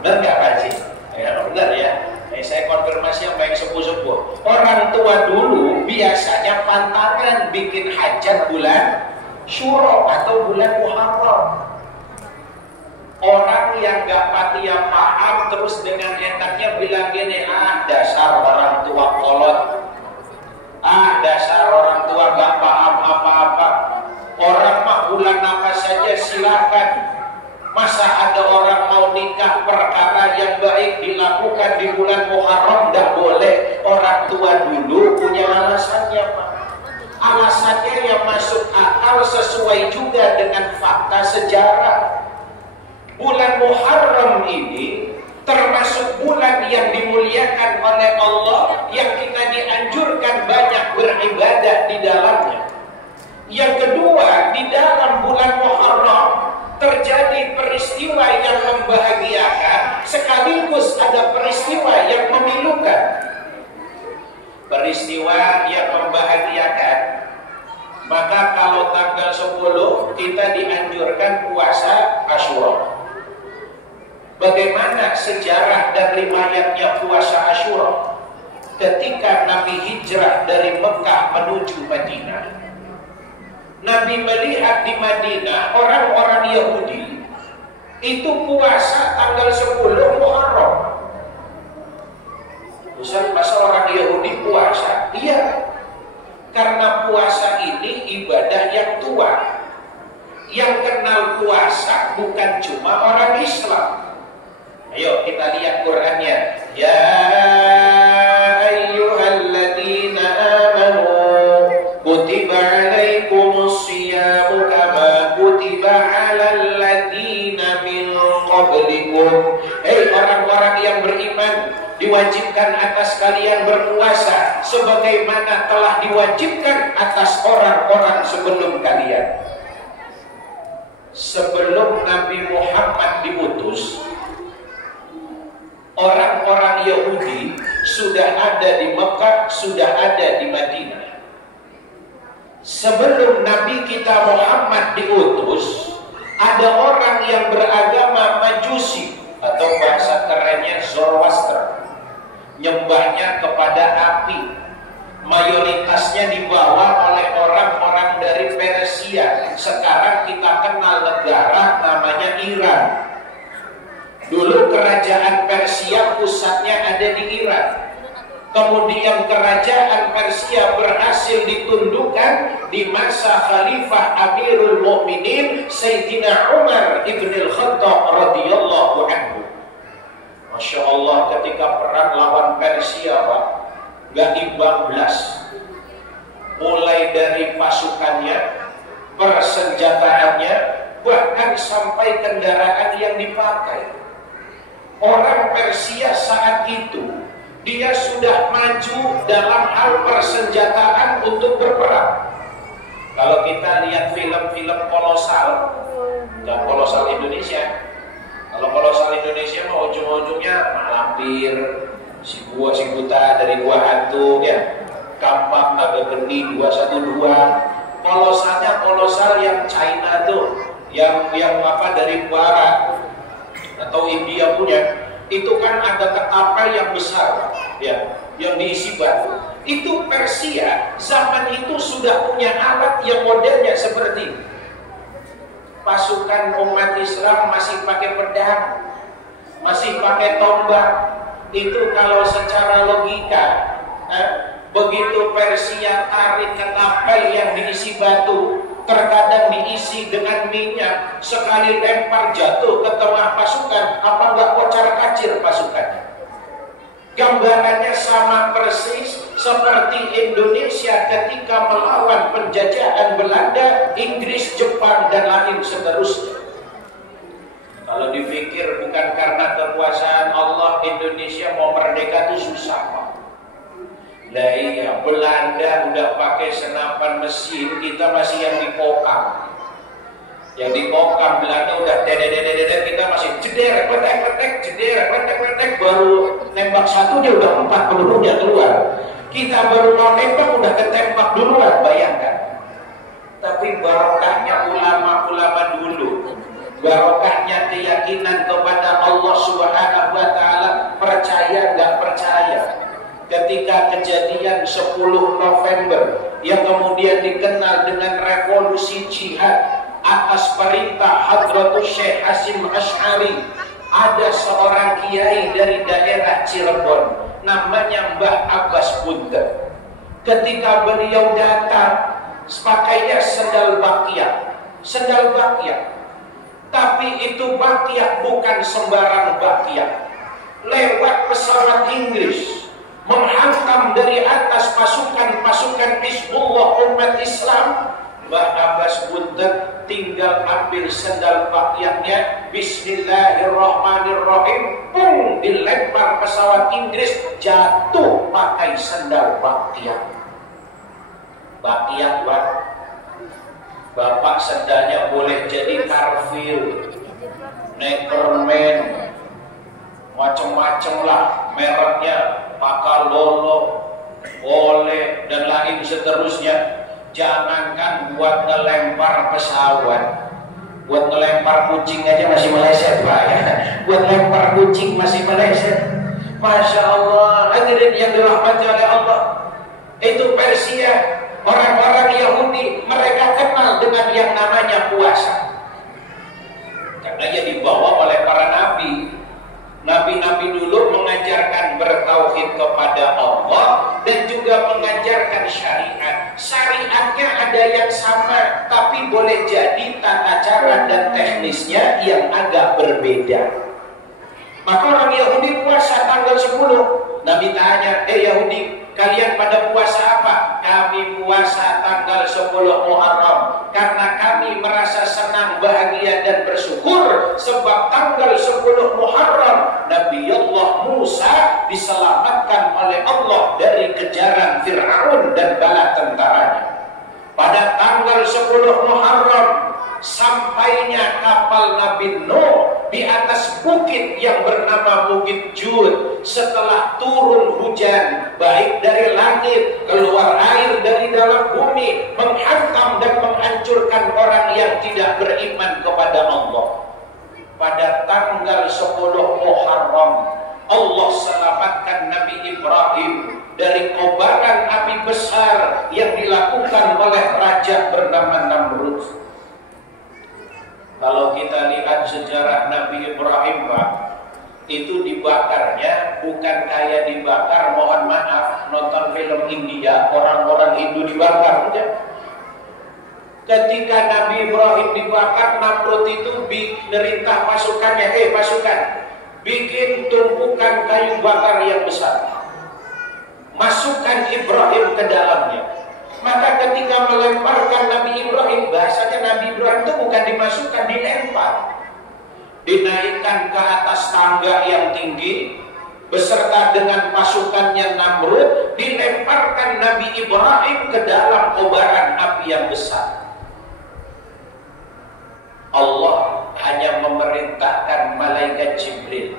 Benar nggak Pak Haji? Ya benar ya. Saya konfirmasi yang baik sepuh-sepuh. Orang tua dulu biasanya pantangan bikin hajat bulan Syuro atau bulan Muharram. Orang yang nggak patia paham terus dengan enaknya bilang gini, dasar orang tua kolot. Dasar orang tua gak paham apa-apa. Orang mah bulan apa saja silakan. Masa ada orang mau nikah perkara yang baik dilakukan di bulan Muharram tidak boleh? Orang tua dulu punya alasannya Pak. Alasannya yang masuk akal sesuai juga dengan fakta sejarah. Bulan Muharram ini termasuk bulan yang dimuliakan oleh Allah, yang kita dianjurkan banyak beribadah di dalamnya. Yang kedua, di dalam bulan Muharram terjadi peristiwa yang membahagiakan, sekaligus ada peristiwa yang memilukan. Peristiwa yang membahagiakan, maka kalau tanggal 10 kita dianjurkan puasa Asyura. Bagaimana sejarah dan riwayatnya puasa Asyura? Ketika Nabi hijrah dari Mekah menuju Madinah, Nabi melihat di Madinah orang-orang Yahudi itu puasa tanggal 10 Muharram. Ustaz, masa orang Yahudi puasa? Iya, karena puasa ini ibadah yang tua. Yang kenal puasa bukan cuma orang Islam. Ayo kita lihat Qur'annya. Ya ayyuhalladzina amanu kutiba alaikumus siyamu kama kutiba alal ladzina min qablikum. Hei orang-orang yang beriman, diwajibkan atas kalian berpuasa sebagaimana telah diwajibkan atas orang-orang sebelum kalian. Sebelum Nabi Muhammad diutus, orang-orang Yahudi sudah ada di Mekah, sudah ada di Madinah. Sebelum Nabi kita Muhammad diutus, ada orang yang beragama Majusi atau bahasa kerennya Zoroaster, nyembahnya kepada api. Mayoritasnya dibawa oleh orang-orang dari Persia. Sekarang kita kenal negara namanya Iran. Dulu kerajaan Persia pusatnya ada di Iran. Kemudian kerajaan Persia berhasil ditundukkan di masa Khalifah Amirul Mukminin Sayyidina Umar ibn al-Khattab radhiyallahu anhu. Masya Allah, ketika perang lawan Persia, Pak, gak imbang belas. Mulai dari pasukannya, persenjataannya, bahkan sampai kendaraan yang dipakai. Orang Persia saat itu dia sudah maju dalam hal persenjataan untuk berperang. Kalau kita lihat film-film kolosal, dan kolosal Indonesia, kalau kolosal Indonesia mah ujung-ujungnya malampir, si buta dari gua hantu ya, Kampak Naga Geni 212. Kolosalnya kolosal yang China tuh, yang apa dari barat atau India punya. Itu kan ada ketapel yang besar ya, yang diisi batu. Itu Persia zaman itu sudah punya alat yang modelnya seperti ini. Pasukan umat Islam masih pakai pedang, masih pakai tombak. Itu kalau secara logika, begitu Persia tarik ketapel yang diisi batu, terkadang diisi dengan minyak, sekali lempar jatuh ke tengah pasukan, apa enggak kocar kacir pasukannya. Gambarannya sama persis seperti Indonesia ketika melawan penjajahan Belanda, Inggris, Jepang, dan lain seterusnya. Kalau dipikir bukan karena kekuasaan Allah Indonesia mau merdeka itu susah, Pak. Lah iya, Belanda udah pakai senapan mesin, kita masih yang dipokang. Yang dipokang Belanda udah dedek, kita masih jeder, letek, baru nembak satu dia udah 4 pelurunya keluar. Kita baru mau nembak udah ketembak duluan, bayangkan. Tapi barokahnya ulama-ulama dulu, barokahnya keyakinan kepada Allah Subhanahu wa Ta'ala, percaya nggak percaya. Ketika kejadian 10 November yang kemudian dikenal dengan revolusi jihad atas perintah Hadratus Syekh Hasyim Asy'ari, ada seorang kiai dari daerah Cirebon namanya Mbah Abbas Buntet. Ketika beliau datang, pakainya sendal bakiak, tapi itu bakiak bukan sembarang bakiak. Lewat pesawat Inggris menghantam dari atas pasukan Hizbullah umat Islam, Mbah Abbas Buntet tinggal ambil sendal bakiaknya, bismillahirrahmanirrahim, dilempar pesawat Inggris, jatuh pakai sendal bakiak. Bakiak, Pak. Bapak sendalnya boleh jadi Carville, Neckerman, macam-macam lah mereknya, Pakalolo, Oleh, dan lain seterusnya. Jangankan buat ngelempar pesawat, buat ngelempar kucing aja masih meleset, Pak, ya. Buat lempar kucing masih meleset. Masya Allah, hadirin yang dirahmati oleh Allah. Itu Persia, orang-orang Yahudi, mereka kenal dengan yang namanya puasa. Karena ia dibawa oleh para nabi. Nabi-nabi dulu mengajarkan bertauhid kepada Allah dan juga mengajarkan syariat. Syariatnya ada yang sama, tapi boleh jadi tata cara dan teknisnya yang agak berbeda. Maka orang Yahudi puasa tanggal 10. Nabi tanya, Yahudi, kalian pada puasa apa? Kami puasa tanggal 10 Muharram karena kami merasa senang, bahagia dan bersyukur sebab tanggal 10 Muharram Nabi Allah Musa diselamatkan oleh Allah dari kejaran Fir'aun dan bala tentaranya. Pada tanggal 10 Muharram sampainya kapal Nabi Nuh di atas bukit yang bernama Bukit Jud. Setelah turun hujan baik dari langit, keluar air dari dalam bumi, menghantam dan menghancurkan orang yang tidak beriman kepada Allah. Pada tanggal 10 Muharram Allah selamatkan Nabi Ibrahim dari kobaran api besar yang dilakukan oleh raja bernama Namrud. Kalau kita lihat sejarah Nabi Ibrahim, Pak, itu dibakarnya bukan kayak dibakar, mohon maaf, nonton film India, orang-orang Hindu dibakar, enggak. Ketika Nabi Ibrahim dibakar, Namrud itu merintah pasukannya, pasukan, bikin tumpukan kayu bakar yang besar, masukkan Ibrahim ke dalamnya. Maka ketika melemparkan Nabi Ibrahim, bahasanya Nabi Ibrahim itu bukan dimasukkan, dilempar, dinaikkan ke atas tangga yang tinggi beserta dengan pasukannya Namrud, dilemparkan Nabi Ibrahim ke dalam kobaran api yang besar. Allah hanya memerintahkan malaikat Jibril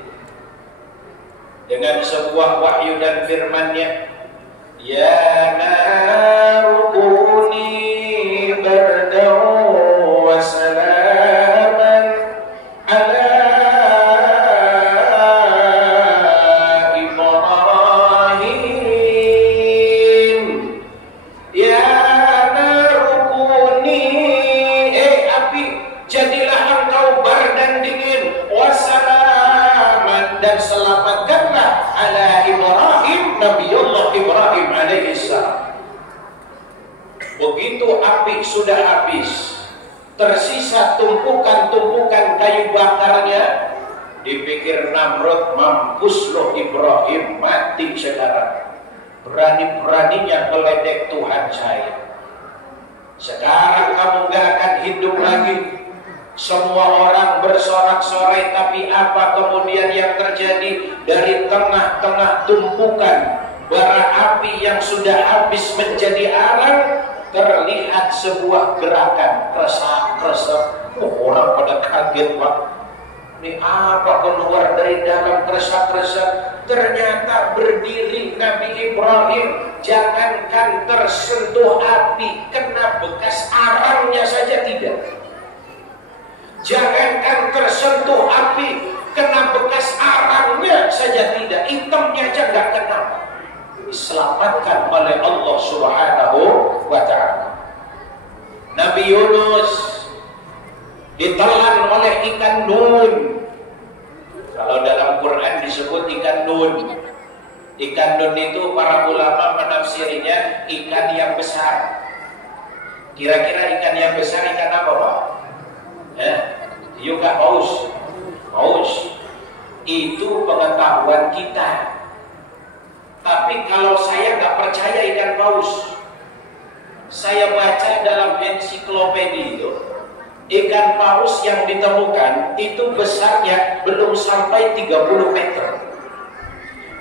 dengan sebuah wahyu dan firman-Nya, ya naru kuni bardan wa salaman ala Ibrahim. Ya naru kuni, api, jadilah engkau bardan dingin, wassalaman, dan selamatkanlah ala Ibrahim, Nabiullah Ibrahim alaihissalam. Begitu api sudah habis, tersisa tumpukan-tumpukan kayu bakarnya, dipikir Namrud, mampus loh Ibrahim, mati sekarang. Berani-beraninya meledek Tuhan saya. Sekarang kamu gak akan hidup lagi. Semua orang bersorak-sorai, tapi apa kemudian yang terjadi? Dari tengah-tengah tumpukan bara api yang sudah habis menjadi arang, terlihat sebuah gerakan kresek-kresek. Orang pada kaget, Pak. Ini apa keluar dari dalam kresek-kresek? Ternyata berdiri Nabi Ibrahim. Jangankan tersentuh api, kena bekas arangnya saja tidak. Jangankan tersentuh api, kena bekas arangnya saja tidak, hitamnya aja nggak kena. Diselamatkan oleh Allah Subhanahu wa Ta'ala. Nabi Yunus ditelan oleh ikan nun. Kalau dalam Quran disebut ikan nun. Ikan nun itu para ulama menafsirinya ikan yang besar. Kira-kira ikan yang besar ikan apa, Pak? Yuka paus. Paus itu pengetahuan kita. Tapi kalau saya nggak percaya ikan paus, saya baca dalam ensiklopedi itu, ikan paus yang ditemukan itu besarnya belum sampai 30 meter,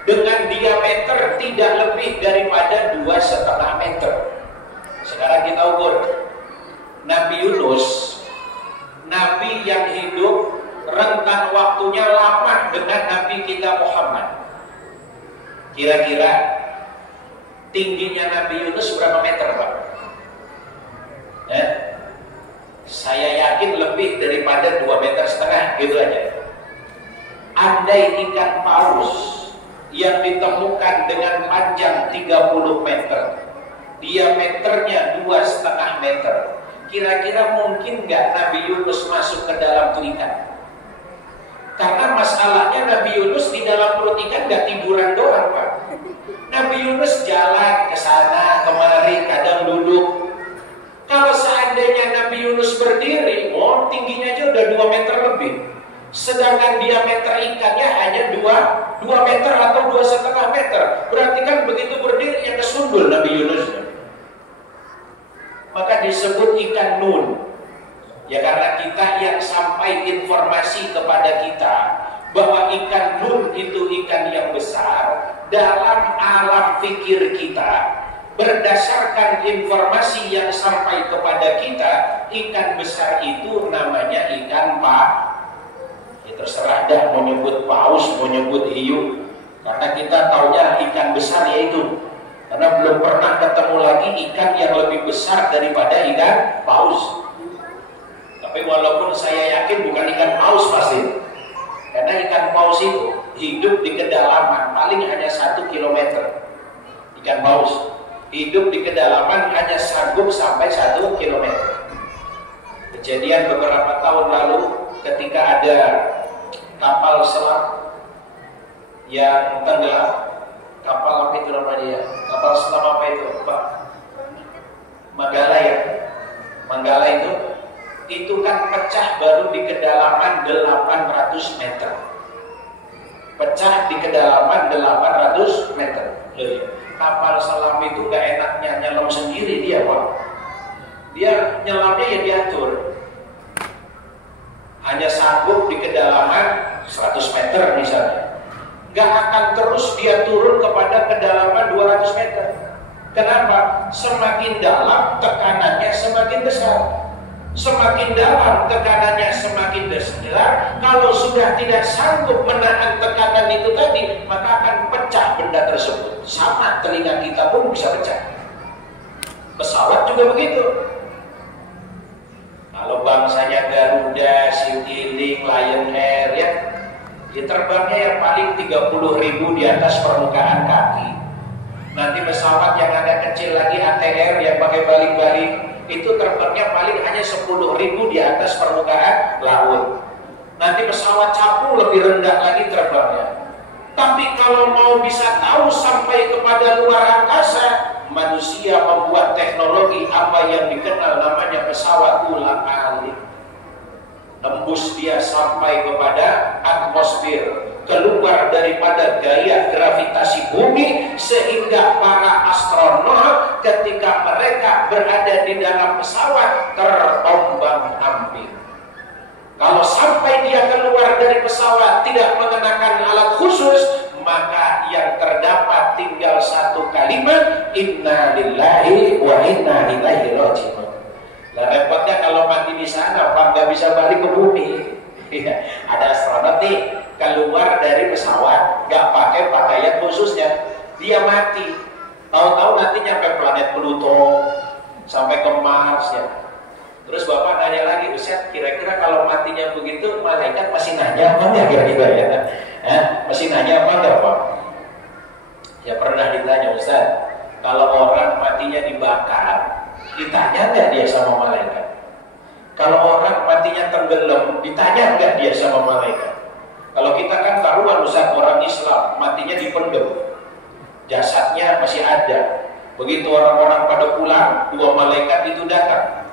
dengan diameter tidak lebih daripada 2,5 meter. Sekarang kita ukur. Nabi Yunus, Nabi yang hidup rentang waktunya lama dengan Nabi kita Muhammad. Kira-kira tingginya Nabi Yunus berapa meter, Pak? Saya yakin lebih daripada 2,5 meter, gitu aja. Andai ikan paus yang ditemukan dengan panjang 30 meter, diameternya 2,5 meter, kira-kira mungkin nggak Nabi Yunus masuk ke dalam tuh ikan? Karena masalahnya Nabi Yunus di dalam perut ikan nggak tiduran doang, Pak. Nabi Yunus jalan ke sana kemari, kadang duduk. Kalau seandainya Nabi Yunus berdiri, tingginya aja udah 2 meter lebih. Sedangkan diameter ikannya hanya 2 meter atau 2,5 meter. Berarti kan begitu berdiri yang kesundul Nabi Yunus. Maka disebut ikan nun. Ya karena kita yang sampai informasi kepada kita bahwa ikan nun itu ikan yang besar. Dalam alam pikir kita, berdasarkan informasi yang sampai kepada kita, ikan besar itu namanya ikan ya terserah dah mau nyebut paus, mau nyebut hiu. Karena kita taunya ikan besar yaitu. Karena belum pernah ketemu lagi ikan yang lebih besar daripada ikan paus. Tapi walaupun saya yakin bukan ikan paus pasti. Karena ikan paus itu hidup di kedalaman paling hanya 1 kilometer. Ikan paus hidup di kedalaman hanya sanggup sampai 1 kilometer. Kejadian beberapa tahun lalu ketika ada kapal selam yang tenggelam, kapal apa itu namanya? Kapal selam apa itu, Pak? Manggala ya. Manggala itu kan pecah baru di kedalaman 800 meter. Pecah di kedalaman 800 meter. Kapal selam itu gak enaknya nyelam sendiri dia, Pak. Dia nyelamnya ya diatur. Hanya sanggup di kedalaman 100 meter misalnya. Gak akan terus dia turun kepada kedalaman 200 meter. Kenapa? Semakin dalam tekanannya semakin besar. Semakin dalam tekanannya semakin besar. Kalau sudah tidak sanggup menahan tekanan itu tadi, maka akan pecah benda tersebut. Sama telinga kita pun bisa pecah. Pesawat juga begitu. Kalau bangsanya Garuda, Citylink, Lion Air ya, dia terbangnya yang paling 30.000 di atas permukaan kaki. Nanti pesawat yang ada kecil lagi ATR yang pakai baling-baling itu terbangnya paling hanya 10.000 di atas permukaan laut. Nanti pesawat capung lebih rendah lagi terbangnya. Tapi kalau mau bisa tahu sampai kepada luar angkasa, manusia membuat teknologi apa yang dikenal namanya pesawat ulang-alik. Tembus dia sampai kepada atmosfer, keluar daripada gaya gravitasi bumi, sehingga para astronot ketika mereka berada di dalam pesawat terombang-ambing. Kalau sampai dia keluar dari pesawat tidak mengenakan alat khusus, maka yang terdapat tinggal satu kalimat, inna lillahi wa inna ilaihi raji'un. Lah repotnya kalau mati di sana, Pak, nggak bisa balik ke bumi. Ada astronot nih keluar dari pesawat, nggak pakai pakaian khususnya, dia mati. Tahu-tahu nanti nyampe planet Pluto, sampai ke Mars ya. Terus Bapak nanya lagi, Ustaz, kira-kira kalau matinya begitu, malaikat masih nanya apa enggak kira-kira ya? Masih nanya apa enggak, Pak? Ya pernah ditanya, Ustaz, kalau orang matinya dibakar, ditanya enggak dia sama malaikat? Kalau orang matinya tenggelam, ditanya enggak dia sama malaikat? Kalau kita kan taruhan, Ustaz, orang Islam matinya dipendem, jasadnya masih ada. Begitu orang-orang pada pulang, dua malaikat itu datang.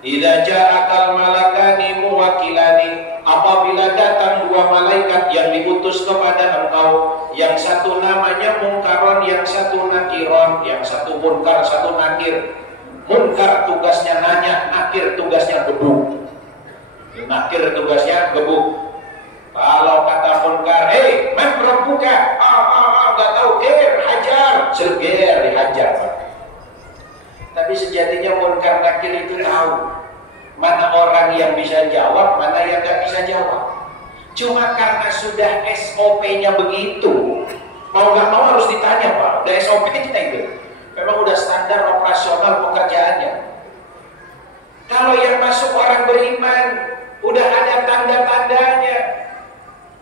Idza ja'akal malakani muwakilani, apabila datang dua malaikat yang diutus kepada engkau, yang satu namanya Munkaron, yang satu Nakiron, yang satu Munkar, satu Nakir. Munkar tugasnya nanya, Nakir tugasnya gebuk. Nakir tugasnya gebuk. Kalau kata Munkar, man rabbuka? Enggak tahu, hajar, serger, dihajar, Pak. Tapi sejatinya Munkar Nakir itu tahu mana orang yang bisa jawab, mana yang nggak bisa jawab. Cuma karena sudah SOP-nya begitu, mau nggak mau harus ditanya, Pak. Udah SOP-nya itu, memang udah standar operasional pekerjaannya. Kalau yang masuk orang beriman, udah ada tanda-tandanya.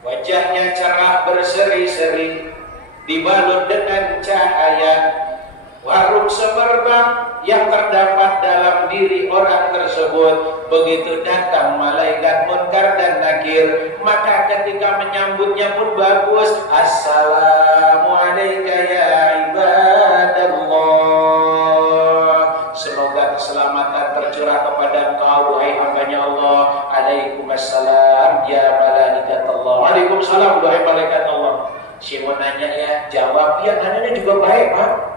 Wajahnya cerah berseri-seri, dibalut dengan cahaya. Warung semerbak yang terdapat dalam diri orang tersebut, begitu datang malaikat Munkar dan Nakir, maka ketika menyambutnya pun bagus. Assalamualaikum ya ibadallah, semoga keselamatan tercurah kepada engkau wahai hambanya Allah. Waalaikumsalam ya malaikat Allah. Waalaikumsalam wahai malaikat Allah. Si mau nanya ya, jawab ya, nanya juga baik, Pak.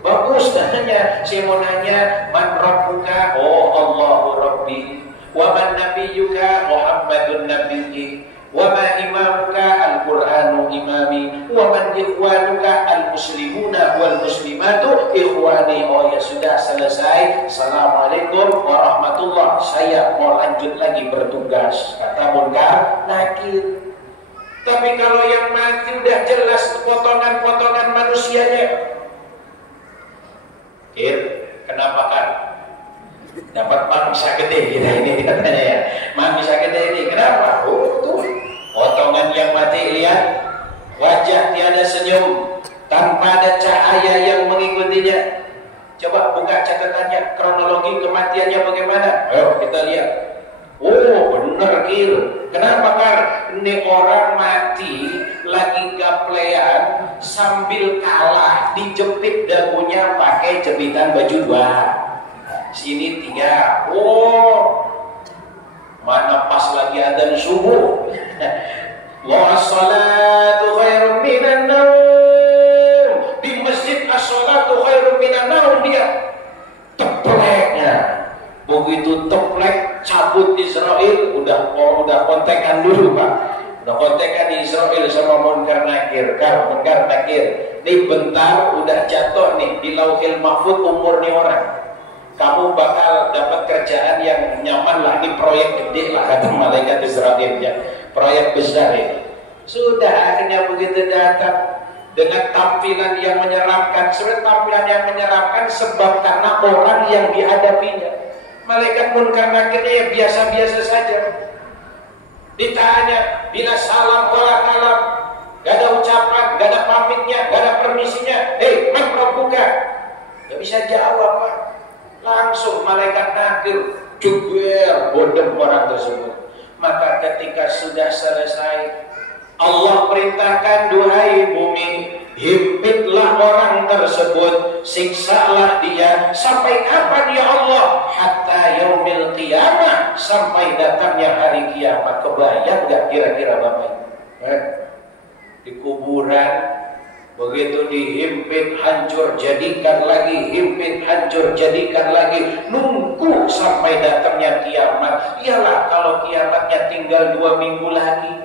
Bagus nanya, saya mau nanya, man rabbuka? Oh, Allahu Rabbi. Wa man nabiyyuka? Muhammadun nabiyyi. Wa ma imamuka? Al-Qur'anu imami. Wa man ikhwanuka? Al-muslimuna wal muslimatu ikhwani. Oh ya sudah selesai. Assalamualaikum warahmatullah. Saya mau lanjut lagi bertugas. Kata Munkar Nakir. Tapi kalau yang mati udah jelas potongan-potongan manusianya. Kenapa kan? Dapat manusia gede kita ini katanya ya. Manusia gede ini kenapa? Oh tuh potongan yang mati, lihat wajah tiada senyum, tanpa ada cahaya yang mengikutinya. Coba buka catatannya, kronologi kematiannya bagaimana? Ayo kita lihat. Oh bener Kir. Kenapa kan? Ini orang mati lagi gaple sambil kalah dijepit dagunya pakai jepitan baju 2. Sini 3. Oh, mana pas lagi adzan subuh. Wa as-salatu khairum minan naum. Di masjid as-salatu khairum minan naum dia tepleknya. Begitu teplek cabut Israel udah kontekan dulu Pak. Udah kontekan Israel sama Munkar Nakir. Munkar Nakir. Ini bentar udah jatuh nih di Lauhil Mahfuz umur nih orang. Kamu bakal dapat kerjaan yang nyaman lah, ini proyek gede lah kata malaikat Israel ya, proyek besar ini. Sudah akhirnya begitu datang dengan tampilan yang menyeramkan. Sebenarnya tampilan yang menyeramkan sebab karena orang yang dihadapinya. Malaikat Munkar Nakirnya ya biasa-biasa saja. Ditanya bila salam wala kalam, gak ada ucapan, gak ada pamitnya, gak ada permisinya. Hei, man rabbuka? Gak bisa jawab Pak. Langsung malaikat nakir juber bodem orang tersebut. Maka ketika sudah selesai, Allah perintahkan, duhai bumi, himpitlah orang tersebut, siksalah dia sampai kapan ya Allah? Hatta yaumil qiyamah, sampai datangnya hari kiamat. Kebayang gak kira-kira Bapak? Di kuburan begitu dihimpit hancur jadikan lagi, himpit hancur jadikan lagi, nunggu sampai datangnya kiamat. Iyalah kalau kiamatnya tinggal 2 minggu lagi,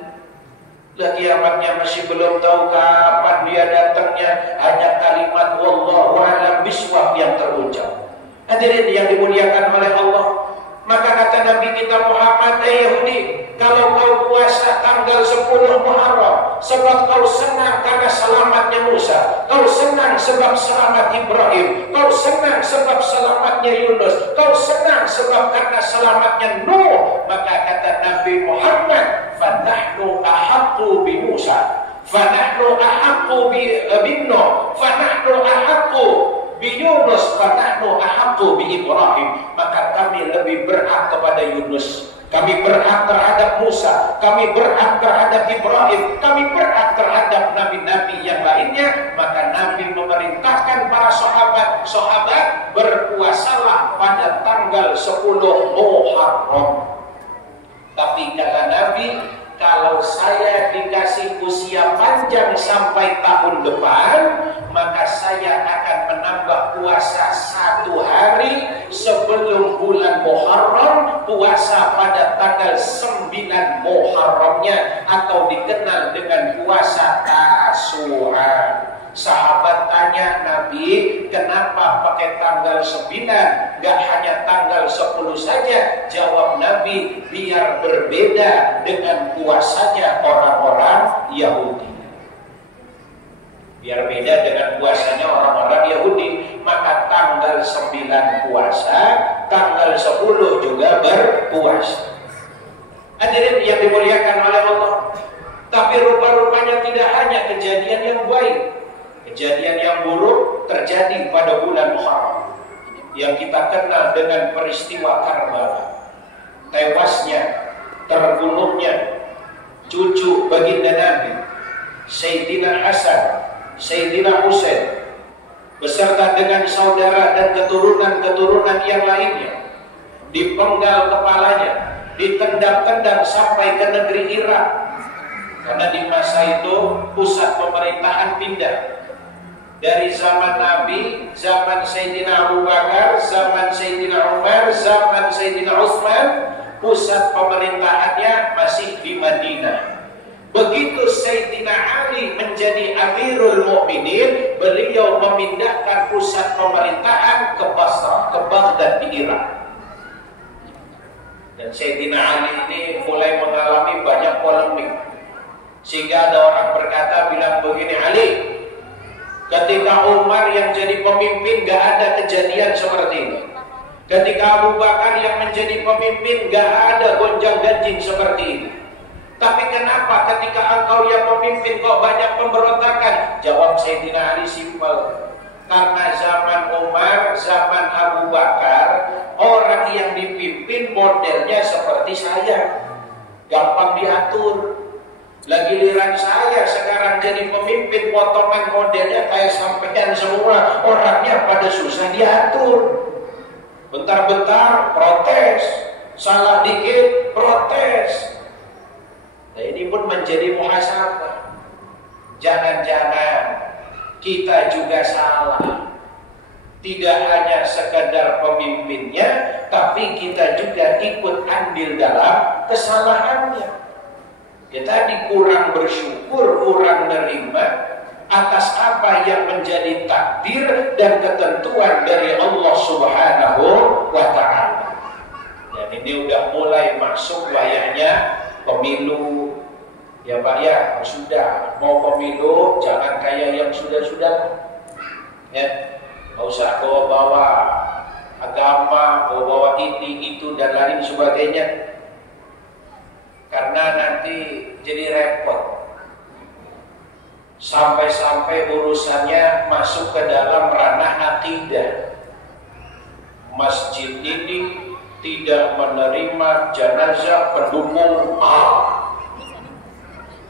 lah kiamatnya masih belum tahu kapan dia datangnya, hanya kalimat wallahu a'lam bishawab yang terucap. Hadirin yang dimuliakan oleh Allah, maka kata Nabi kita Muhammad, Yahudi, kalau kau puasa tanggal 10 Muharram sebab kau senang karena selamatnya Musa, kau senang sebab selamat Ibrahim, kau senang sebab selamatnya Yunus, kau senang sebab karena selamatnya Nuh, maka kata Nabi Muhammad, fanahnu ahaqqu bi Musa, fanahnu ahaqqu bi Nuh, fanahnu ahaqqu bi Yunus, fanahnu ahaqqu bi Ibrahim. Maka kami lebih berhak kepada Yunus, kami berhak terhadap Musa, kami berhak terhadap Ibrahim, kami berhak terhadap nabi-nabi yang lainnya. Maka Nabi memerintahkan para sahabat berpuasalah pada tanggal 10 Muharram. Tapi kata Nabi, kalau saya dikasih usia panjang sampai tahun depan, maka saya akan menambah puasa 1 hari sebelum bulan Muharram, puasa pada tanggal 9 Muharramnya, atau dikenal dengan puasa Tasyu'a. Sahabat tanya Nabi, kenapa pakai tanggal 9, gak hanya tanggal 10 saja? Jawab Nabi, biar berbeda dengan puasanya orang-orang Yahudi. Biar beda dengan puasanya orang-orang Yahudi. Maka tanggal 9 puasa, tanggal 10 juga berpuasa. Hadirin yang dimuliakan oleh Allah. Tapi rupa-rupanya tidak hanya kejadian yang baik, kejadian yang buruk terjadi pada bulan Muharram yang kita kenal dengan peristiwa Karbala. Tewasnya, terbunuhnya cucu baginda Nabi Sayyidina Hasan, Sayyidina Husain, beserta dengan saudara dan keturunan-keturunan yang lainnya, dipenggal kepalanya, ditendang-tendang sampai ke negeri Irak. Karena di masa itu pusat pemerintahan pindah dari zaman Nabi, zaman Sayyidina Abu Bakar, zaman Sayyidina Umar, zaman Sayyidina Utsman, pusat pemerintahannya masih di Madinah. Begitu Sayyidina Ali menjadi Amirul Mukminin, beliau memindahkan pusat pemerintahan ke Basrah, ke Baghdad di Irak. Dan Sayyidina Ali ini mulai mengalami banyak polemik, sehingga ada orang berkata bilang begini, Ali, ketika Umar yang jadi pemimpin gak ada kejadian seperti ini. Ketika Abu Bakar yang menjadi pemimpin gak ada gonjang-ganjing seperti ini. Tapi kenapa ketika engkau yang memimpin kok banyak pemberontakan? Jawab Sayyidina Ali simpel. Karena zaman Umar, zaman Abu Bakar, orang yang dipimpin modelnya seperti saya, gampang diatur. Lagi giliran saya sekarang jadi pemimpin potongan modelnya kayak sampean semua, orangnya pada susah diatur. Bentar-bentar protes, salah dikit protes. Nah, ini pun menjadi muhasabah. Jangan-jangan kita juga salah. Tidak hanya sekedar pemimpinnya, tapi kita juga ikut andil dalam kesalahannya. Kita kurang bersyukur, kurang menerima atas apa yang menjadi takdir dan ketentuan dari Allah Subhanahu wa Ta'ala. Dan ini udah mulai masuk wayahnya pemilu. Ya Pak ya, sudah mau pemilu jangan kayak yang sudah-sudah. Ya, nggak usah bawa-bawa agama, bawa-bawa ini, itu dan lain sebagainya. Karena nanti jadi repot. Sampai-sampai urusannya masuk ke dalam ranah akidah. Masjid ini tidak menerima jenazah pendukung A.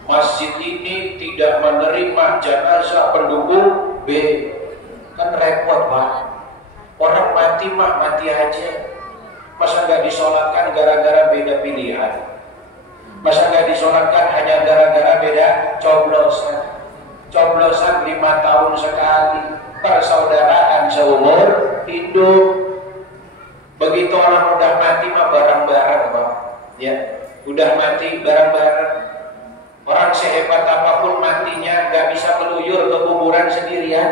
Masjid ini tidak menerima jenazah pendukung B. Kan repot Pak. Orang mati mah mati aja. Masa nggak disolatkan gara-gara beda pilihan? Masa nggak disolatkan hanya gara-gara beda coblosan? Coblosan 5 tahun sekali, persaudaraan seumur hidup. Begitu orang udah mati mah bareng-bareng Pak. Ya, udah mati bareng-bareng. Orang sehebat apapun matinya nggak bisa meluyur ke kuburan sendirian.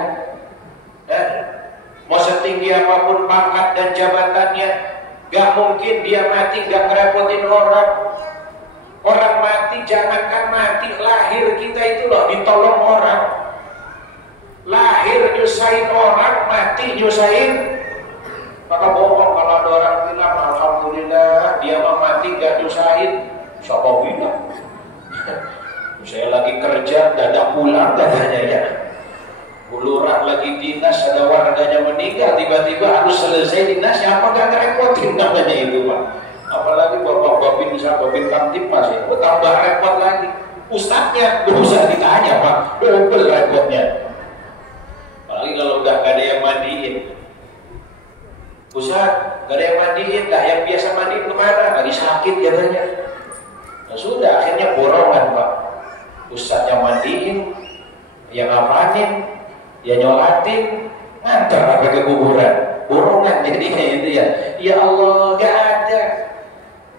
Mau setinggi apapun pangkat dan jabatannya, nggak mungkin dia mati nggak ngerepotin orang. Orang mati, jangankan mati, lahir kita itu loh ditolong orang. Lahir nyusahin orang, mati nyusahin. Maka bohong kalau ada orang bilang alhamdulillah dia mah mati gak nyusahin. Siapa bilang? Saya lagi kerja, dadak pulang katanya ya. Lurah lagi dinas, ada warganya meninggal, tiba-tiba harus selesai dinas, siapa gak ngerepotin namanya itu Pak. Apalagi bapak babin kamtip masih, tambah repot lagi. Ustadznya gak usah ditanya Pak, double repotnya. Apalagi kalau udah gak ada yang mandiin. Ustadz, gak ada yang mandiin, lah yang biasa mandiin kemana? Lagi sakit katanya. Nah sudah, akhirnya borongan Pak. Ustadznya mandiin, yang ngapain, ya nyolatin, ngantar apa ke kuburan. Borongan jadinya itu ya. Ya Allah, gak ada.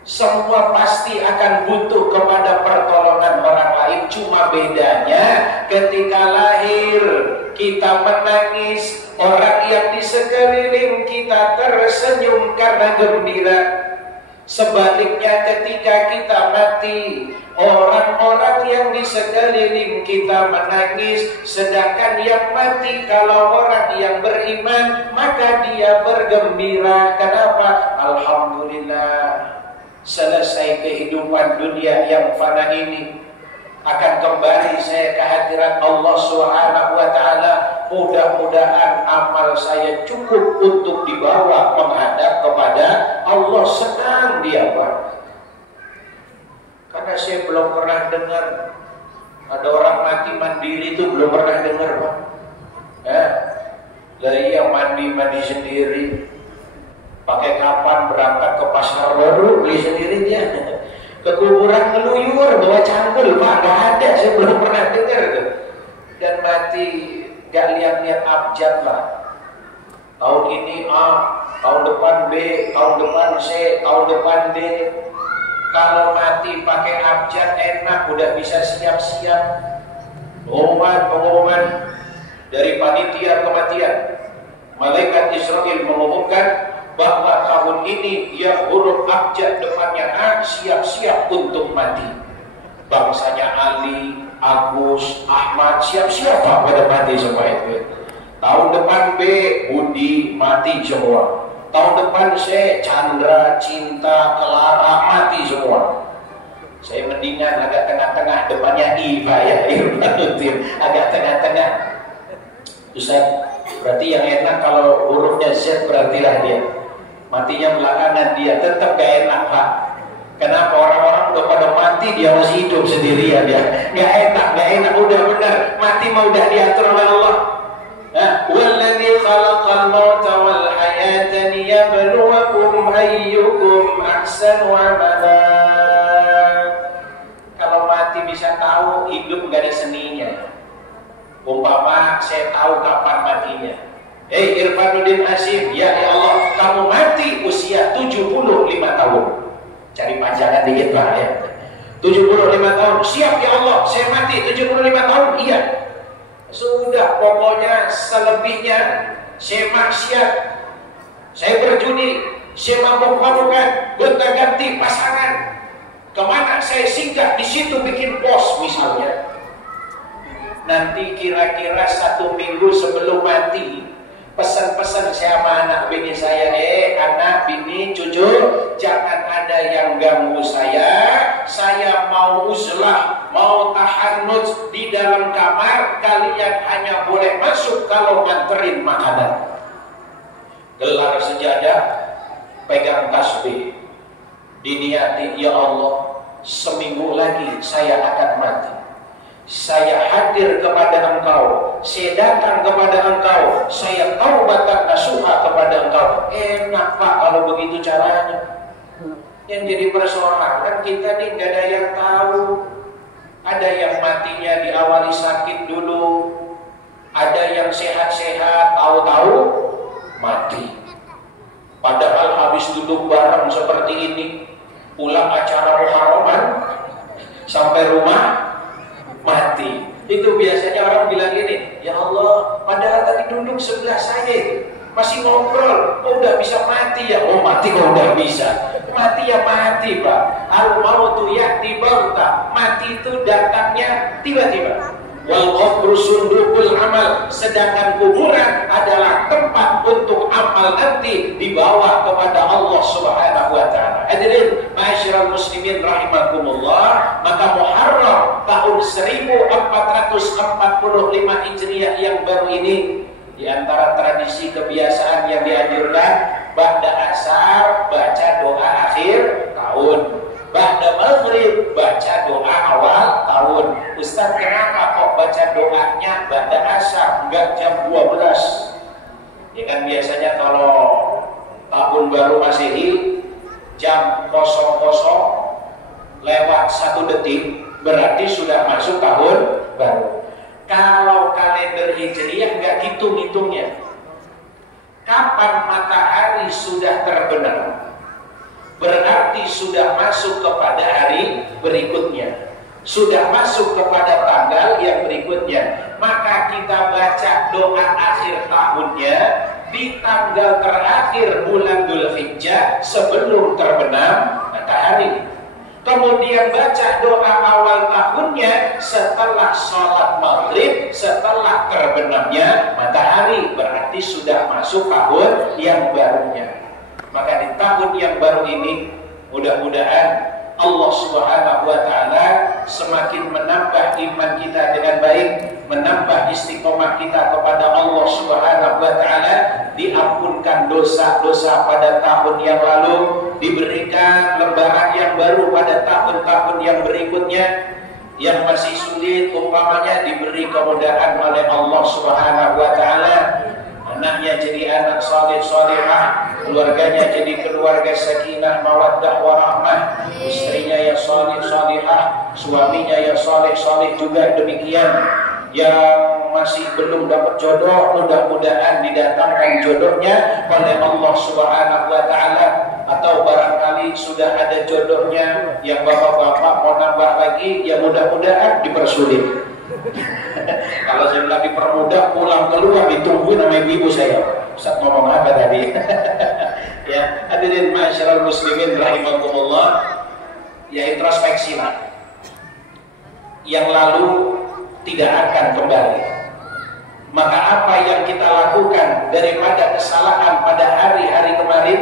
Semua pasti akan butuh kepada pertolongan orang lain. Cuma bedanya ketika lahir kita menangis, orang yang di sekeliling kita tersenyum karena gembira. Sebaliknya ketika kita mati, orang-orang yang di sekeliling kita menangis, sedangkan yang mati kalau orang yang beriman maka dia bergembira. Kenapa? Alhamdulillah, selesai kehidupan dunia yang fana ini, akan kembali saya ke hadirat Allah Subhanahu wa Ta'ala. Mudah-mudahan amal saya cukup untuk dibawa menghadap kepada Allah. Senang dia Pak. Karena saya belum pernah dengar ada orang mati mandiri, itu belum pernah dengar Pak. Lah iya, mandi sendiri. Pakai kapan berangkat ke pasar baru, beli sendiri dia. Ke kuburan ngeluyur bawa cangkul Pak, nggak ada, saya belum pernah dengar tuh. Dan mati gak lihat-lihat abjad lah. Tahun ini A, tahun depan B, tahun depan C, tahun depan D. Kalau mati pakai abjad enak, udah bisa siap-siap. Pengumuman dari panitia kematian. Malaikat Israel mengumumkan bahwa tahun ini yang huruf abjad depannya A siap-siap untuk mati. Bangsanya Ali, Agus, Ahmad siap-siap pada mati semua itu. Tahun depan B, Budi mati semua. Tahun depan C, Chandra, Cinta, Clara mati semua. Saya mendingan agak tengah-tengah, depannya I Pak ya, agak tengah-tengah. Ustaz, berarti yang enak kalau hurufnya Z berartilah dia. Matinya belakangan dia, tetap gak enak Pak. Kenapa? Orang-orang udah pada mati, dia masih hidup sendirian ya. Gak enak, udah benar. mah udah diatur oleh Allah. Walladzi khalaqal mauta wal hayata liyabluwakum ayyukum ahsanu amala. Kalau mati bisa tahu, hidup gak ada seninya. Umpama saya tahu kapan matinya. Irfanuddin Hasim, ya Allah, kamu mati usia 75 tahun. Cari panjangan dikit lah ya. 75 tahun, siap ya Allah, saya mati 75 tahun, iya. Sudah, pokoknya selebihnya saya maksiat, saya berjudi, saya mabuk-mabukan, gonta-ganti pasangan. Kemana saya singgah, di situ bikin pos misalnya. Nanti kira-kira 1 minggu sebelum mati, pesan-pesan saya sama anak bini saya, anak bini, cucu, jangan ada yang ganggu saya mau uzlah, mau tahannut di dalam kamar, kalian hanya boleh masuk kalau nganterin makanan. Gelar sejadah, pegang tasbih, diniati, ya Allah, seminggu lagi saya akan mati. Saya hadir kepada Engkau, saya datang kepada Engkau, saya taubatan nasuha kepada Engkau. Enak Pak kalau begitu caranya. Yang jadi persoalan kita nih gak ada yang tahu. Ada yang matinya diawali sakit dulu, ada yang sehat-sehat tahu-tahu mati. Padahal habis duduk bareng seperti ini, pulang acara muharraman, sampai rumah mati. Itu biasanya orang bilang gini, ya Allah, padahal tadi duduk sebelah saya, masih ngobrol, udah bisa mati ya? Oh mati kok udah bisa. Mati ya mati Pak. Al-mautu ya'ti baghtah. Mati itu datangnya tiba-tiba. Wal qabru sundukul amal. Sedangkan kuburan adalah tempat untuk amal nanti dibawa kepada Allah Subhanahu wa taala. Hadirin ma'asyiral muslimin rahimakumullah, maka Muharram tahun 1445 Hijriah yang baru ini, di antara tradisi kebiasaan yang dianjurkan, ba'da asar baca doa akhir tahun, ba'da maghrib baca doa awal tahun. Ustaz, kenapa kok baca doanya ba'da asar enggak jam 12? Ya kan biasanya kalau tahun baru Masehi jam 00 lewat 1 detik berarti sudah masuk tahun baru. Kalau kalender Hijriah nggak hitung-hitungnya. Kapan matahari sudah terbenam, berarti sudah masuk kepada hari berikutnya, sudah masuk kepada tanggal yang berikutnya. Maka kita baca doa akhir tahunnya di tanggal terakhir bulan Dzulhijjah sebelum terbenam matahari. Kemudian baca doa awal tahunnya setelah sholat maghrib, setelah terbenamnya matahari, berarti sudah masuk tahun yang barunya. Maka di tahun yang baru ini mudah-mudahan Allah Subhanahu wa taala semakin menambah iman kita dengan baik, menambah istiqomah kita kepada Allah Subhanahu wa taala, diampunkan dosa-dosa pada tahun yang lalu, diberikan lembaran yang baru pada tahun-tahun yang berikutnya. Yang masih sulit umpamanya diberi kemudahan oleh Allah Subhanahu wa taala. Anaknya jadi anak saleh salehah, keluarganya jadi keluarga sakinah mawaddah warahmah, istrinya ya saleh salehah, suaminya ya saleh saleh juga demikian. Yang masih belum dapat jodoh, mudah-mudahan didatangkan jodohnya oleh Allah Subhanahu wa taala. Atau barangkali sudah ada jodohnya, yang bapak-bapak mau nambah lagi, ya mudah-mudahan dipersulit. Kalau saya bilang dipermudah, pulang keluar ditungguin sama ibu saya. Ustaz ngomong apa tadi? Ya, hadirin ma'asyiral muslimin rahimakumullah, ya introspeksi lah. Yang lalu tidak akan kembali. Maka apa yang kita lakukan daripada kesalahan pada hari-hari kemarin,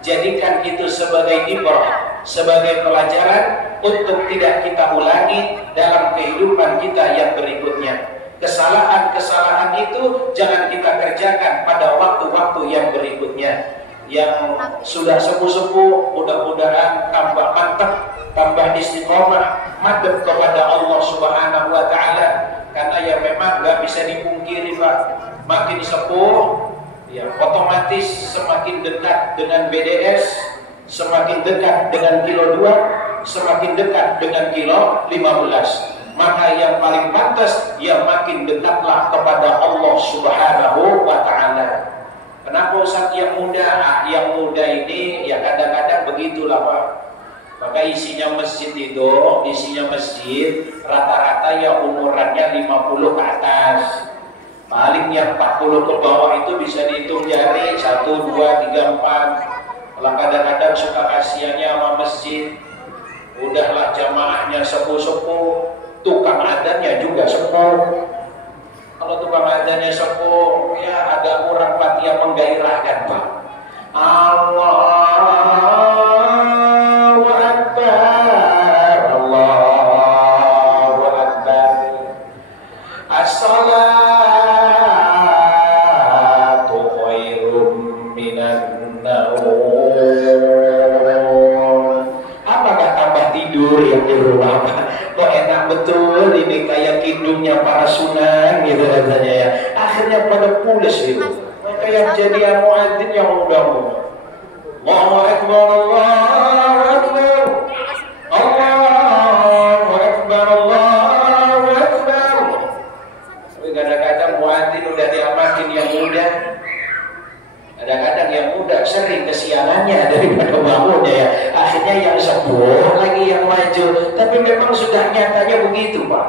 jadikan itu sebagai ibrah, sebagai pelajaran untuk tidak kita ulangi dalam kehidupan kita yang berikutnya. Kesalahan-kesalahan itu jangan kita kerjakan pada waktu-waktu yang berikutnya. Yang sudah sepuh-sepuh mudah-mudahan tambah mantap, tambah istiqomah, madep kepada Allah Subhanahu wa taala. Karena ya memang memang nggak bisa dipungkiri Pak, makin sepuh ya otomatis semakin dekat dengan BDS, semakin dekat dengan kilo 2, semakin dekat dengan kilo 15. Maka yang paling pantas ya makin dekatlah kepada Allah Subhanahu wa Ta'ala. Kenapa Ustaz yang muda? Yang muda ini ya kadang-kadang begitulah Pak. Maka isinya masjid rata-rata ya umurannya 50 ke atas. Paling yang 40 ke bawah itu bisa dihitung jari 1, 2, 3, 4. Kalau kadang-kadang suka kasihannya sama masjid, udahlah jamaahnya sepuh-sepuh, tukang adanya juga sepuh. Kalau tukang adanya sepuh, ya agak kurang Pak, yang menggairahkan Pak. Allahu Akbar, Allahu Akbar. As-salatu khairum minan naum. Apakah tambah tidur yang di rumah Pak? Kok enak betul ini kayak kidungnya para sunan gitu katanya ya. Akhirnya pada pules itu. Maka yang jadi muadzin yang muda-muda. Allahu Akbar, Allahu Akbar, Allahu Akbar, Allahu Akbar. Tapi kadang-kadang muadzin udah diamatin yang muda. Kadang-kadang yang muda sering kesiangannya daripada bangunnya ya. Akhirnya yang sepuh lagi yang maju. Tapi memang sudah nyatanya begitu Pak.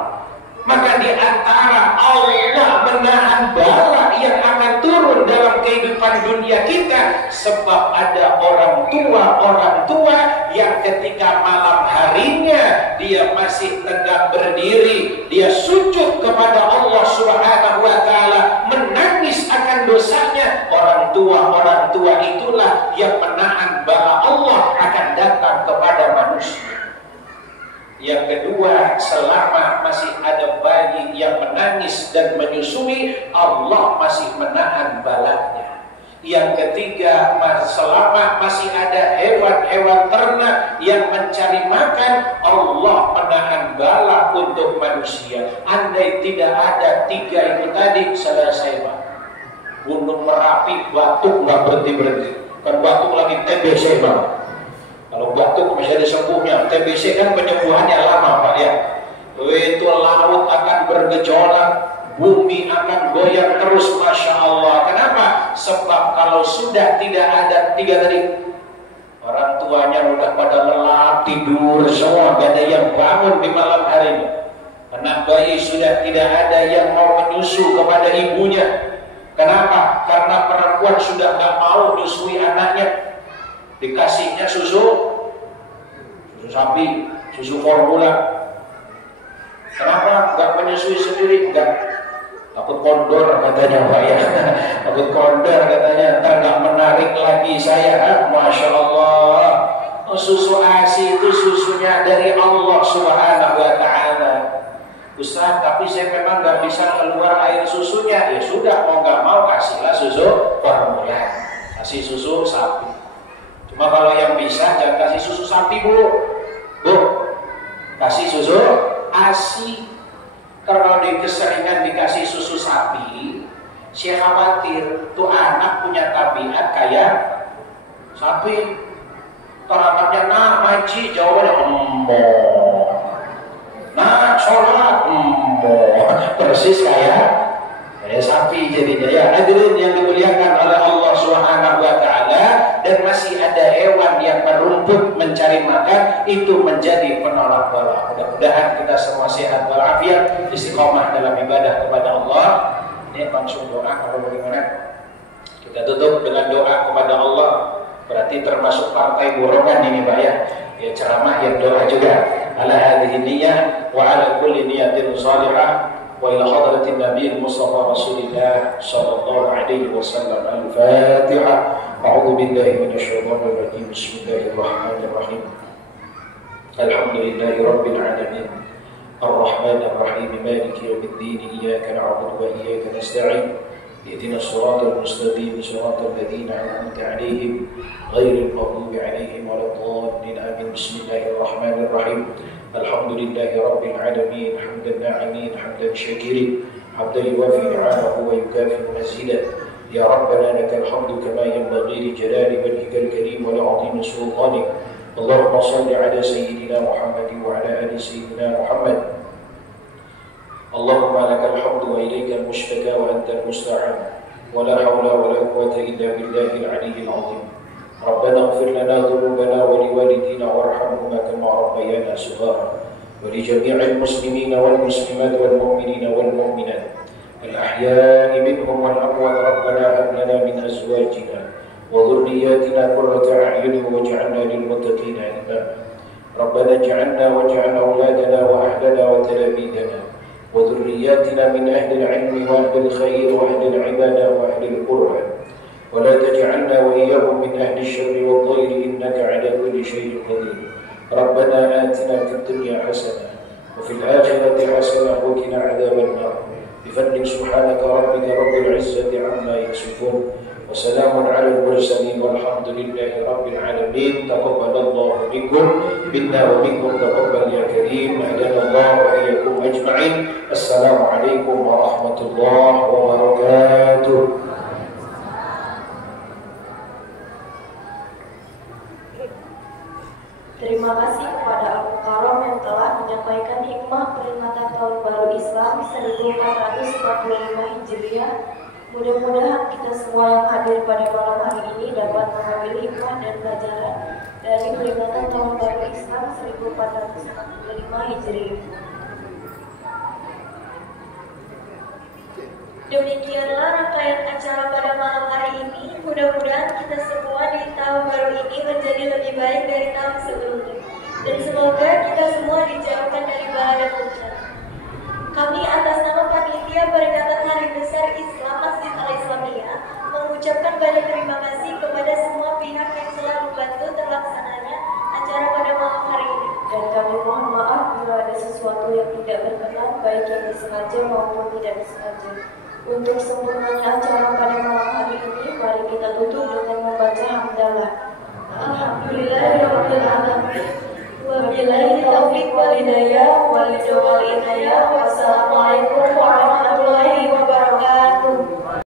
Maka di antara Allah menahan bala yang akan turun dalam kehidupan dunia kita, sebab ada orang tua yang ketika malam harinya dia masih tegak berdiri, dia sujud kepada Allah Subhanahu wa Ta'ala, menangis akan dosanya. Orang tua itulah yang menahan bala Allah akan datang kepada manusia. Yang kedua, selama masih ada bayi yang menangis dan menyusui, Allah masih menahan balanya. Yang ketiga, selama masih ada hewan-hewan ternak yang mencari makan, Allah menahan bala untuk manusia. Andai tidak ada tiga itu tadi, selesai Pak. Gunung Merapi batuk nggak berhenti. Kan batuk lagi TBC Pak. Kalau batuk bisa disembuhnya, TBC kan penyembuhannya lama Pak ya. Itu laut akan bergejolak, bumi akan goyang terus, Masya Allah. Kenapa? Sebab kalau sudah tidak ada tiga tadi, orang tuanya udah pada lelap tidur semua, gak ada yang bangun di malam hari ini. Anak bayi sudah tidak ada yang mau menyusu kepada ibunya. Kenapa? Karena perempuan sudah gak mau menyusui anaknya. Dikasihnya susu sapi, susu formula. Kenapa nggak menyusui sendiri? Enggak, takut kondor katanya Pak ya. Takut kondor katanya, ntar nggak menarik lagi saya. Masya Allah, susu ASI itu susunya dari Allah Subhanahu wa Ta'ala. Ustaz, tapi saya memang nggak bisa keluar air susunya. Ya sudah, mau nggak mau kasihlah susu formula, kasih susu sapi. Cuma kalau yang bisa jangan kasih susu sapi Bu, kasih susu ASI. Kalau di keseringan dikasih susu sapi, saya khawatir tuh anak punya tabiat kayak sapi. Kalau anaknya nah ngaji, jawabannya nah sholat persis kayak sapi jadinya ya. Hadirin yang dimuliakan oleh Allah Subhanahu wa Ta'ala, dan masih ada hewan yang merumput mencari makan, itu menjadi penolak bala. Mudah-mudahan kita semua sehat walafiat, istiqomah dalam ibadah kepada Allah. Ini langsung doa kalau bagaimana? Kita tutup dengan doa kepada Allah. Berarti termasuk partai golongan ini Pak ya. Ya ceramah yang doa juga. Ala hadhihi niyyah wa ala kulli niyatin salihah. وإلى حضرة النبي المصطفى رسول الله صلى الله عليه وسلم. الفاتحة. أعوذ بالله من الشيطان الرجيم. بسم الله الرحمن الرحيم. الحمد لله رب العالمين الرحمن الرحيم مالك يوم الدين إياك نعبد وإياك نستعين اهدنا الصراط المستقيم صراط الذين أنعمت عليهم غير المغضوب عليهم ولا الضالين آمين. بسم الله الرحمن الرحيم. الحمد لله رب العالمين حمدا ناعمين حمدا شاكرين حمدا يوافي نعمه ويكافئ مزيدا. يا ربنا لك الحمد كما ينبغي لجلال وجهك الكريم ولعظيم سلطانك. اللهم صل على سيدنا محمد وعلى آل سيدنا محمد. اللهم لك الحمد وإليك المشتكى وأنت المستعان، ولا حول ولا قوة إلا بالله العلي العظيم. ربنا اغفر لنا ذنوبنا ولوالدينا وارحمهما كما ربيانا صغارا، ولجميع المسلمين والمسلمات والمؤمنين والمؤمنات الأحياء منهم والأموات. ربنا هب لنا من أزواجنا وذرياتنا قرة أعين واجعلنا للمتقين إماما. ربنا اجعلنا واجعل أولادنا وأهلنا وتلاميذنا وذرياتنا من أهل العلم وأهل الخير وأهل العبادة وأهل القرآن، ولا تجعلنا وإياهم من أهل الشر والضير إنك على كل شيء قدير. ربنا آتنا في الدنيا حسنة وفي الآخرة حسنة وقنا عذاب النار. بفضل سبحانك ربك رب العزة عما يصفون، وسلام على المرسلين والحمد لله رب العالمين. تقبل الله منكم منا ومنكم تقبل يا كريم. هدانا الله وإياكم أجمعين. السلام عليكم ورحمة الله وبركاته. Terima kasih kepada Abu Karom yang telah menyampaikan hikmah peringatan Tahun Baru Islam 1445 Hijriah. Mudah-mudahan kita semua yang hadir pada malam hari ini dapat mengambil hikmah dan pelajaran dari peringatan Tahun Baru Islam 1445 Hijriah. Demikianlah rangkaian acara pada malam hari ini. Mudah-mudahan kita semua di tahun baru ini menjadi lebih baik dari tahun sebelumnya. Dan semoga kita semua dijauhkan dari bala dan bencana. Kami atas nama Panitia Peringatan Hari Besar Islam Masjid Al-Islamiyah mengucapkan banyak terima kasih kepada semua pihak yang telah membantu terlaksananya acara pada malam hari ini. Dan kami mohon maaf bila ada sesuatu yang tidak berkenan, baik yang disengaja maupun tidak disengaja. Untuk sempurnanya acara pada malam hari ini, mari kita tutup dengan membaca hamdalah. Alhamdulillahirabbil alamin. Wabillahi taufiq wal hidayah wal inayah. Wassalamualaikum warahmatullahi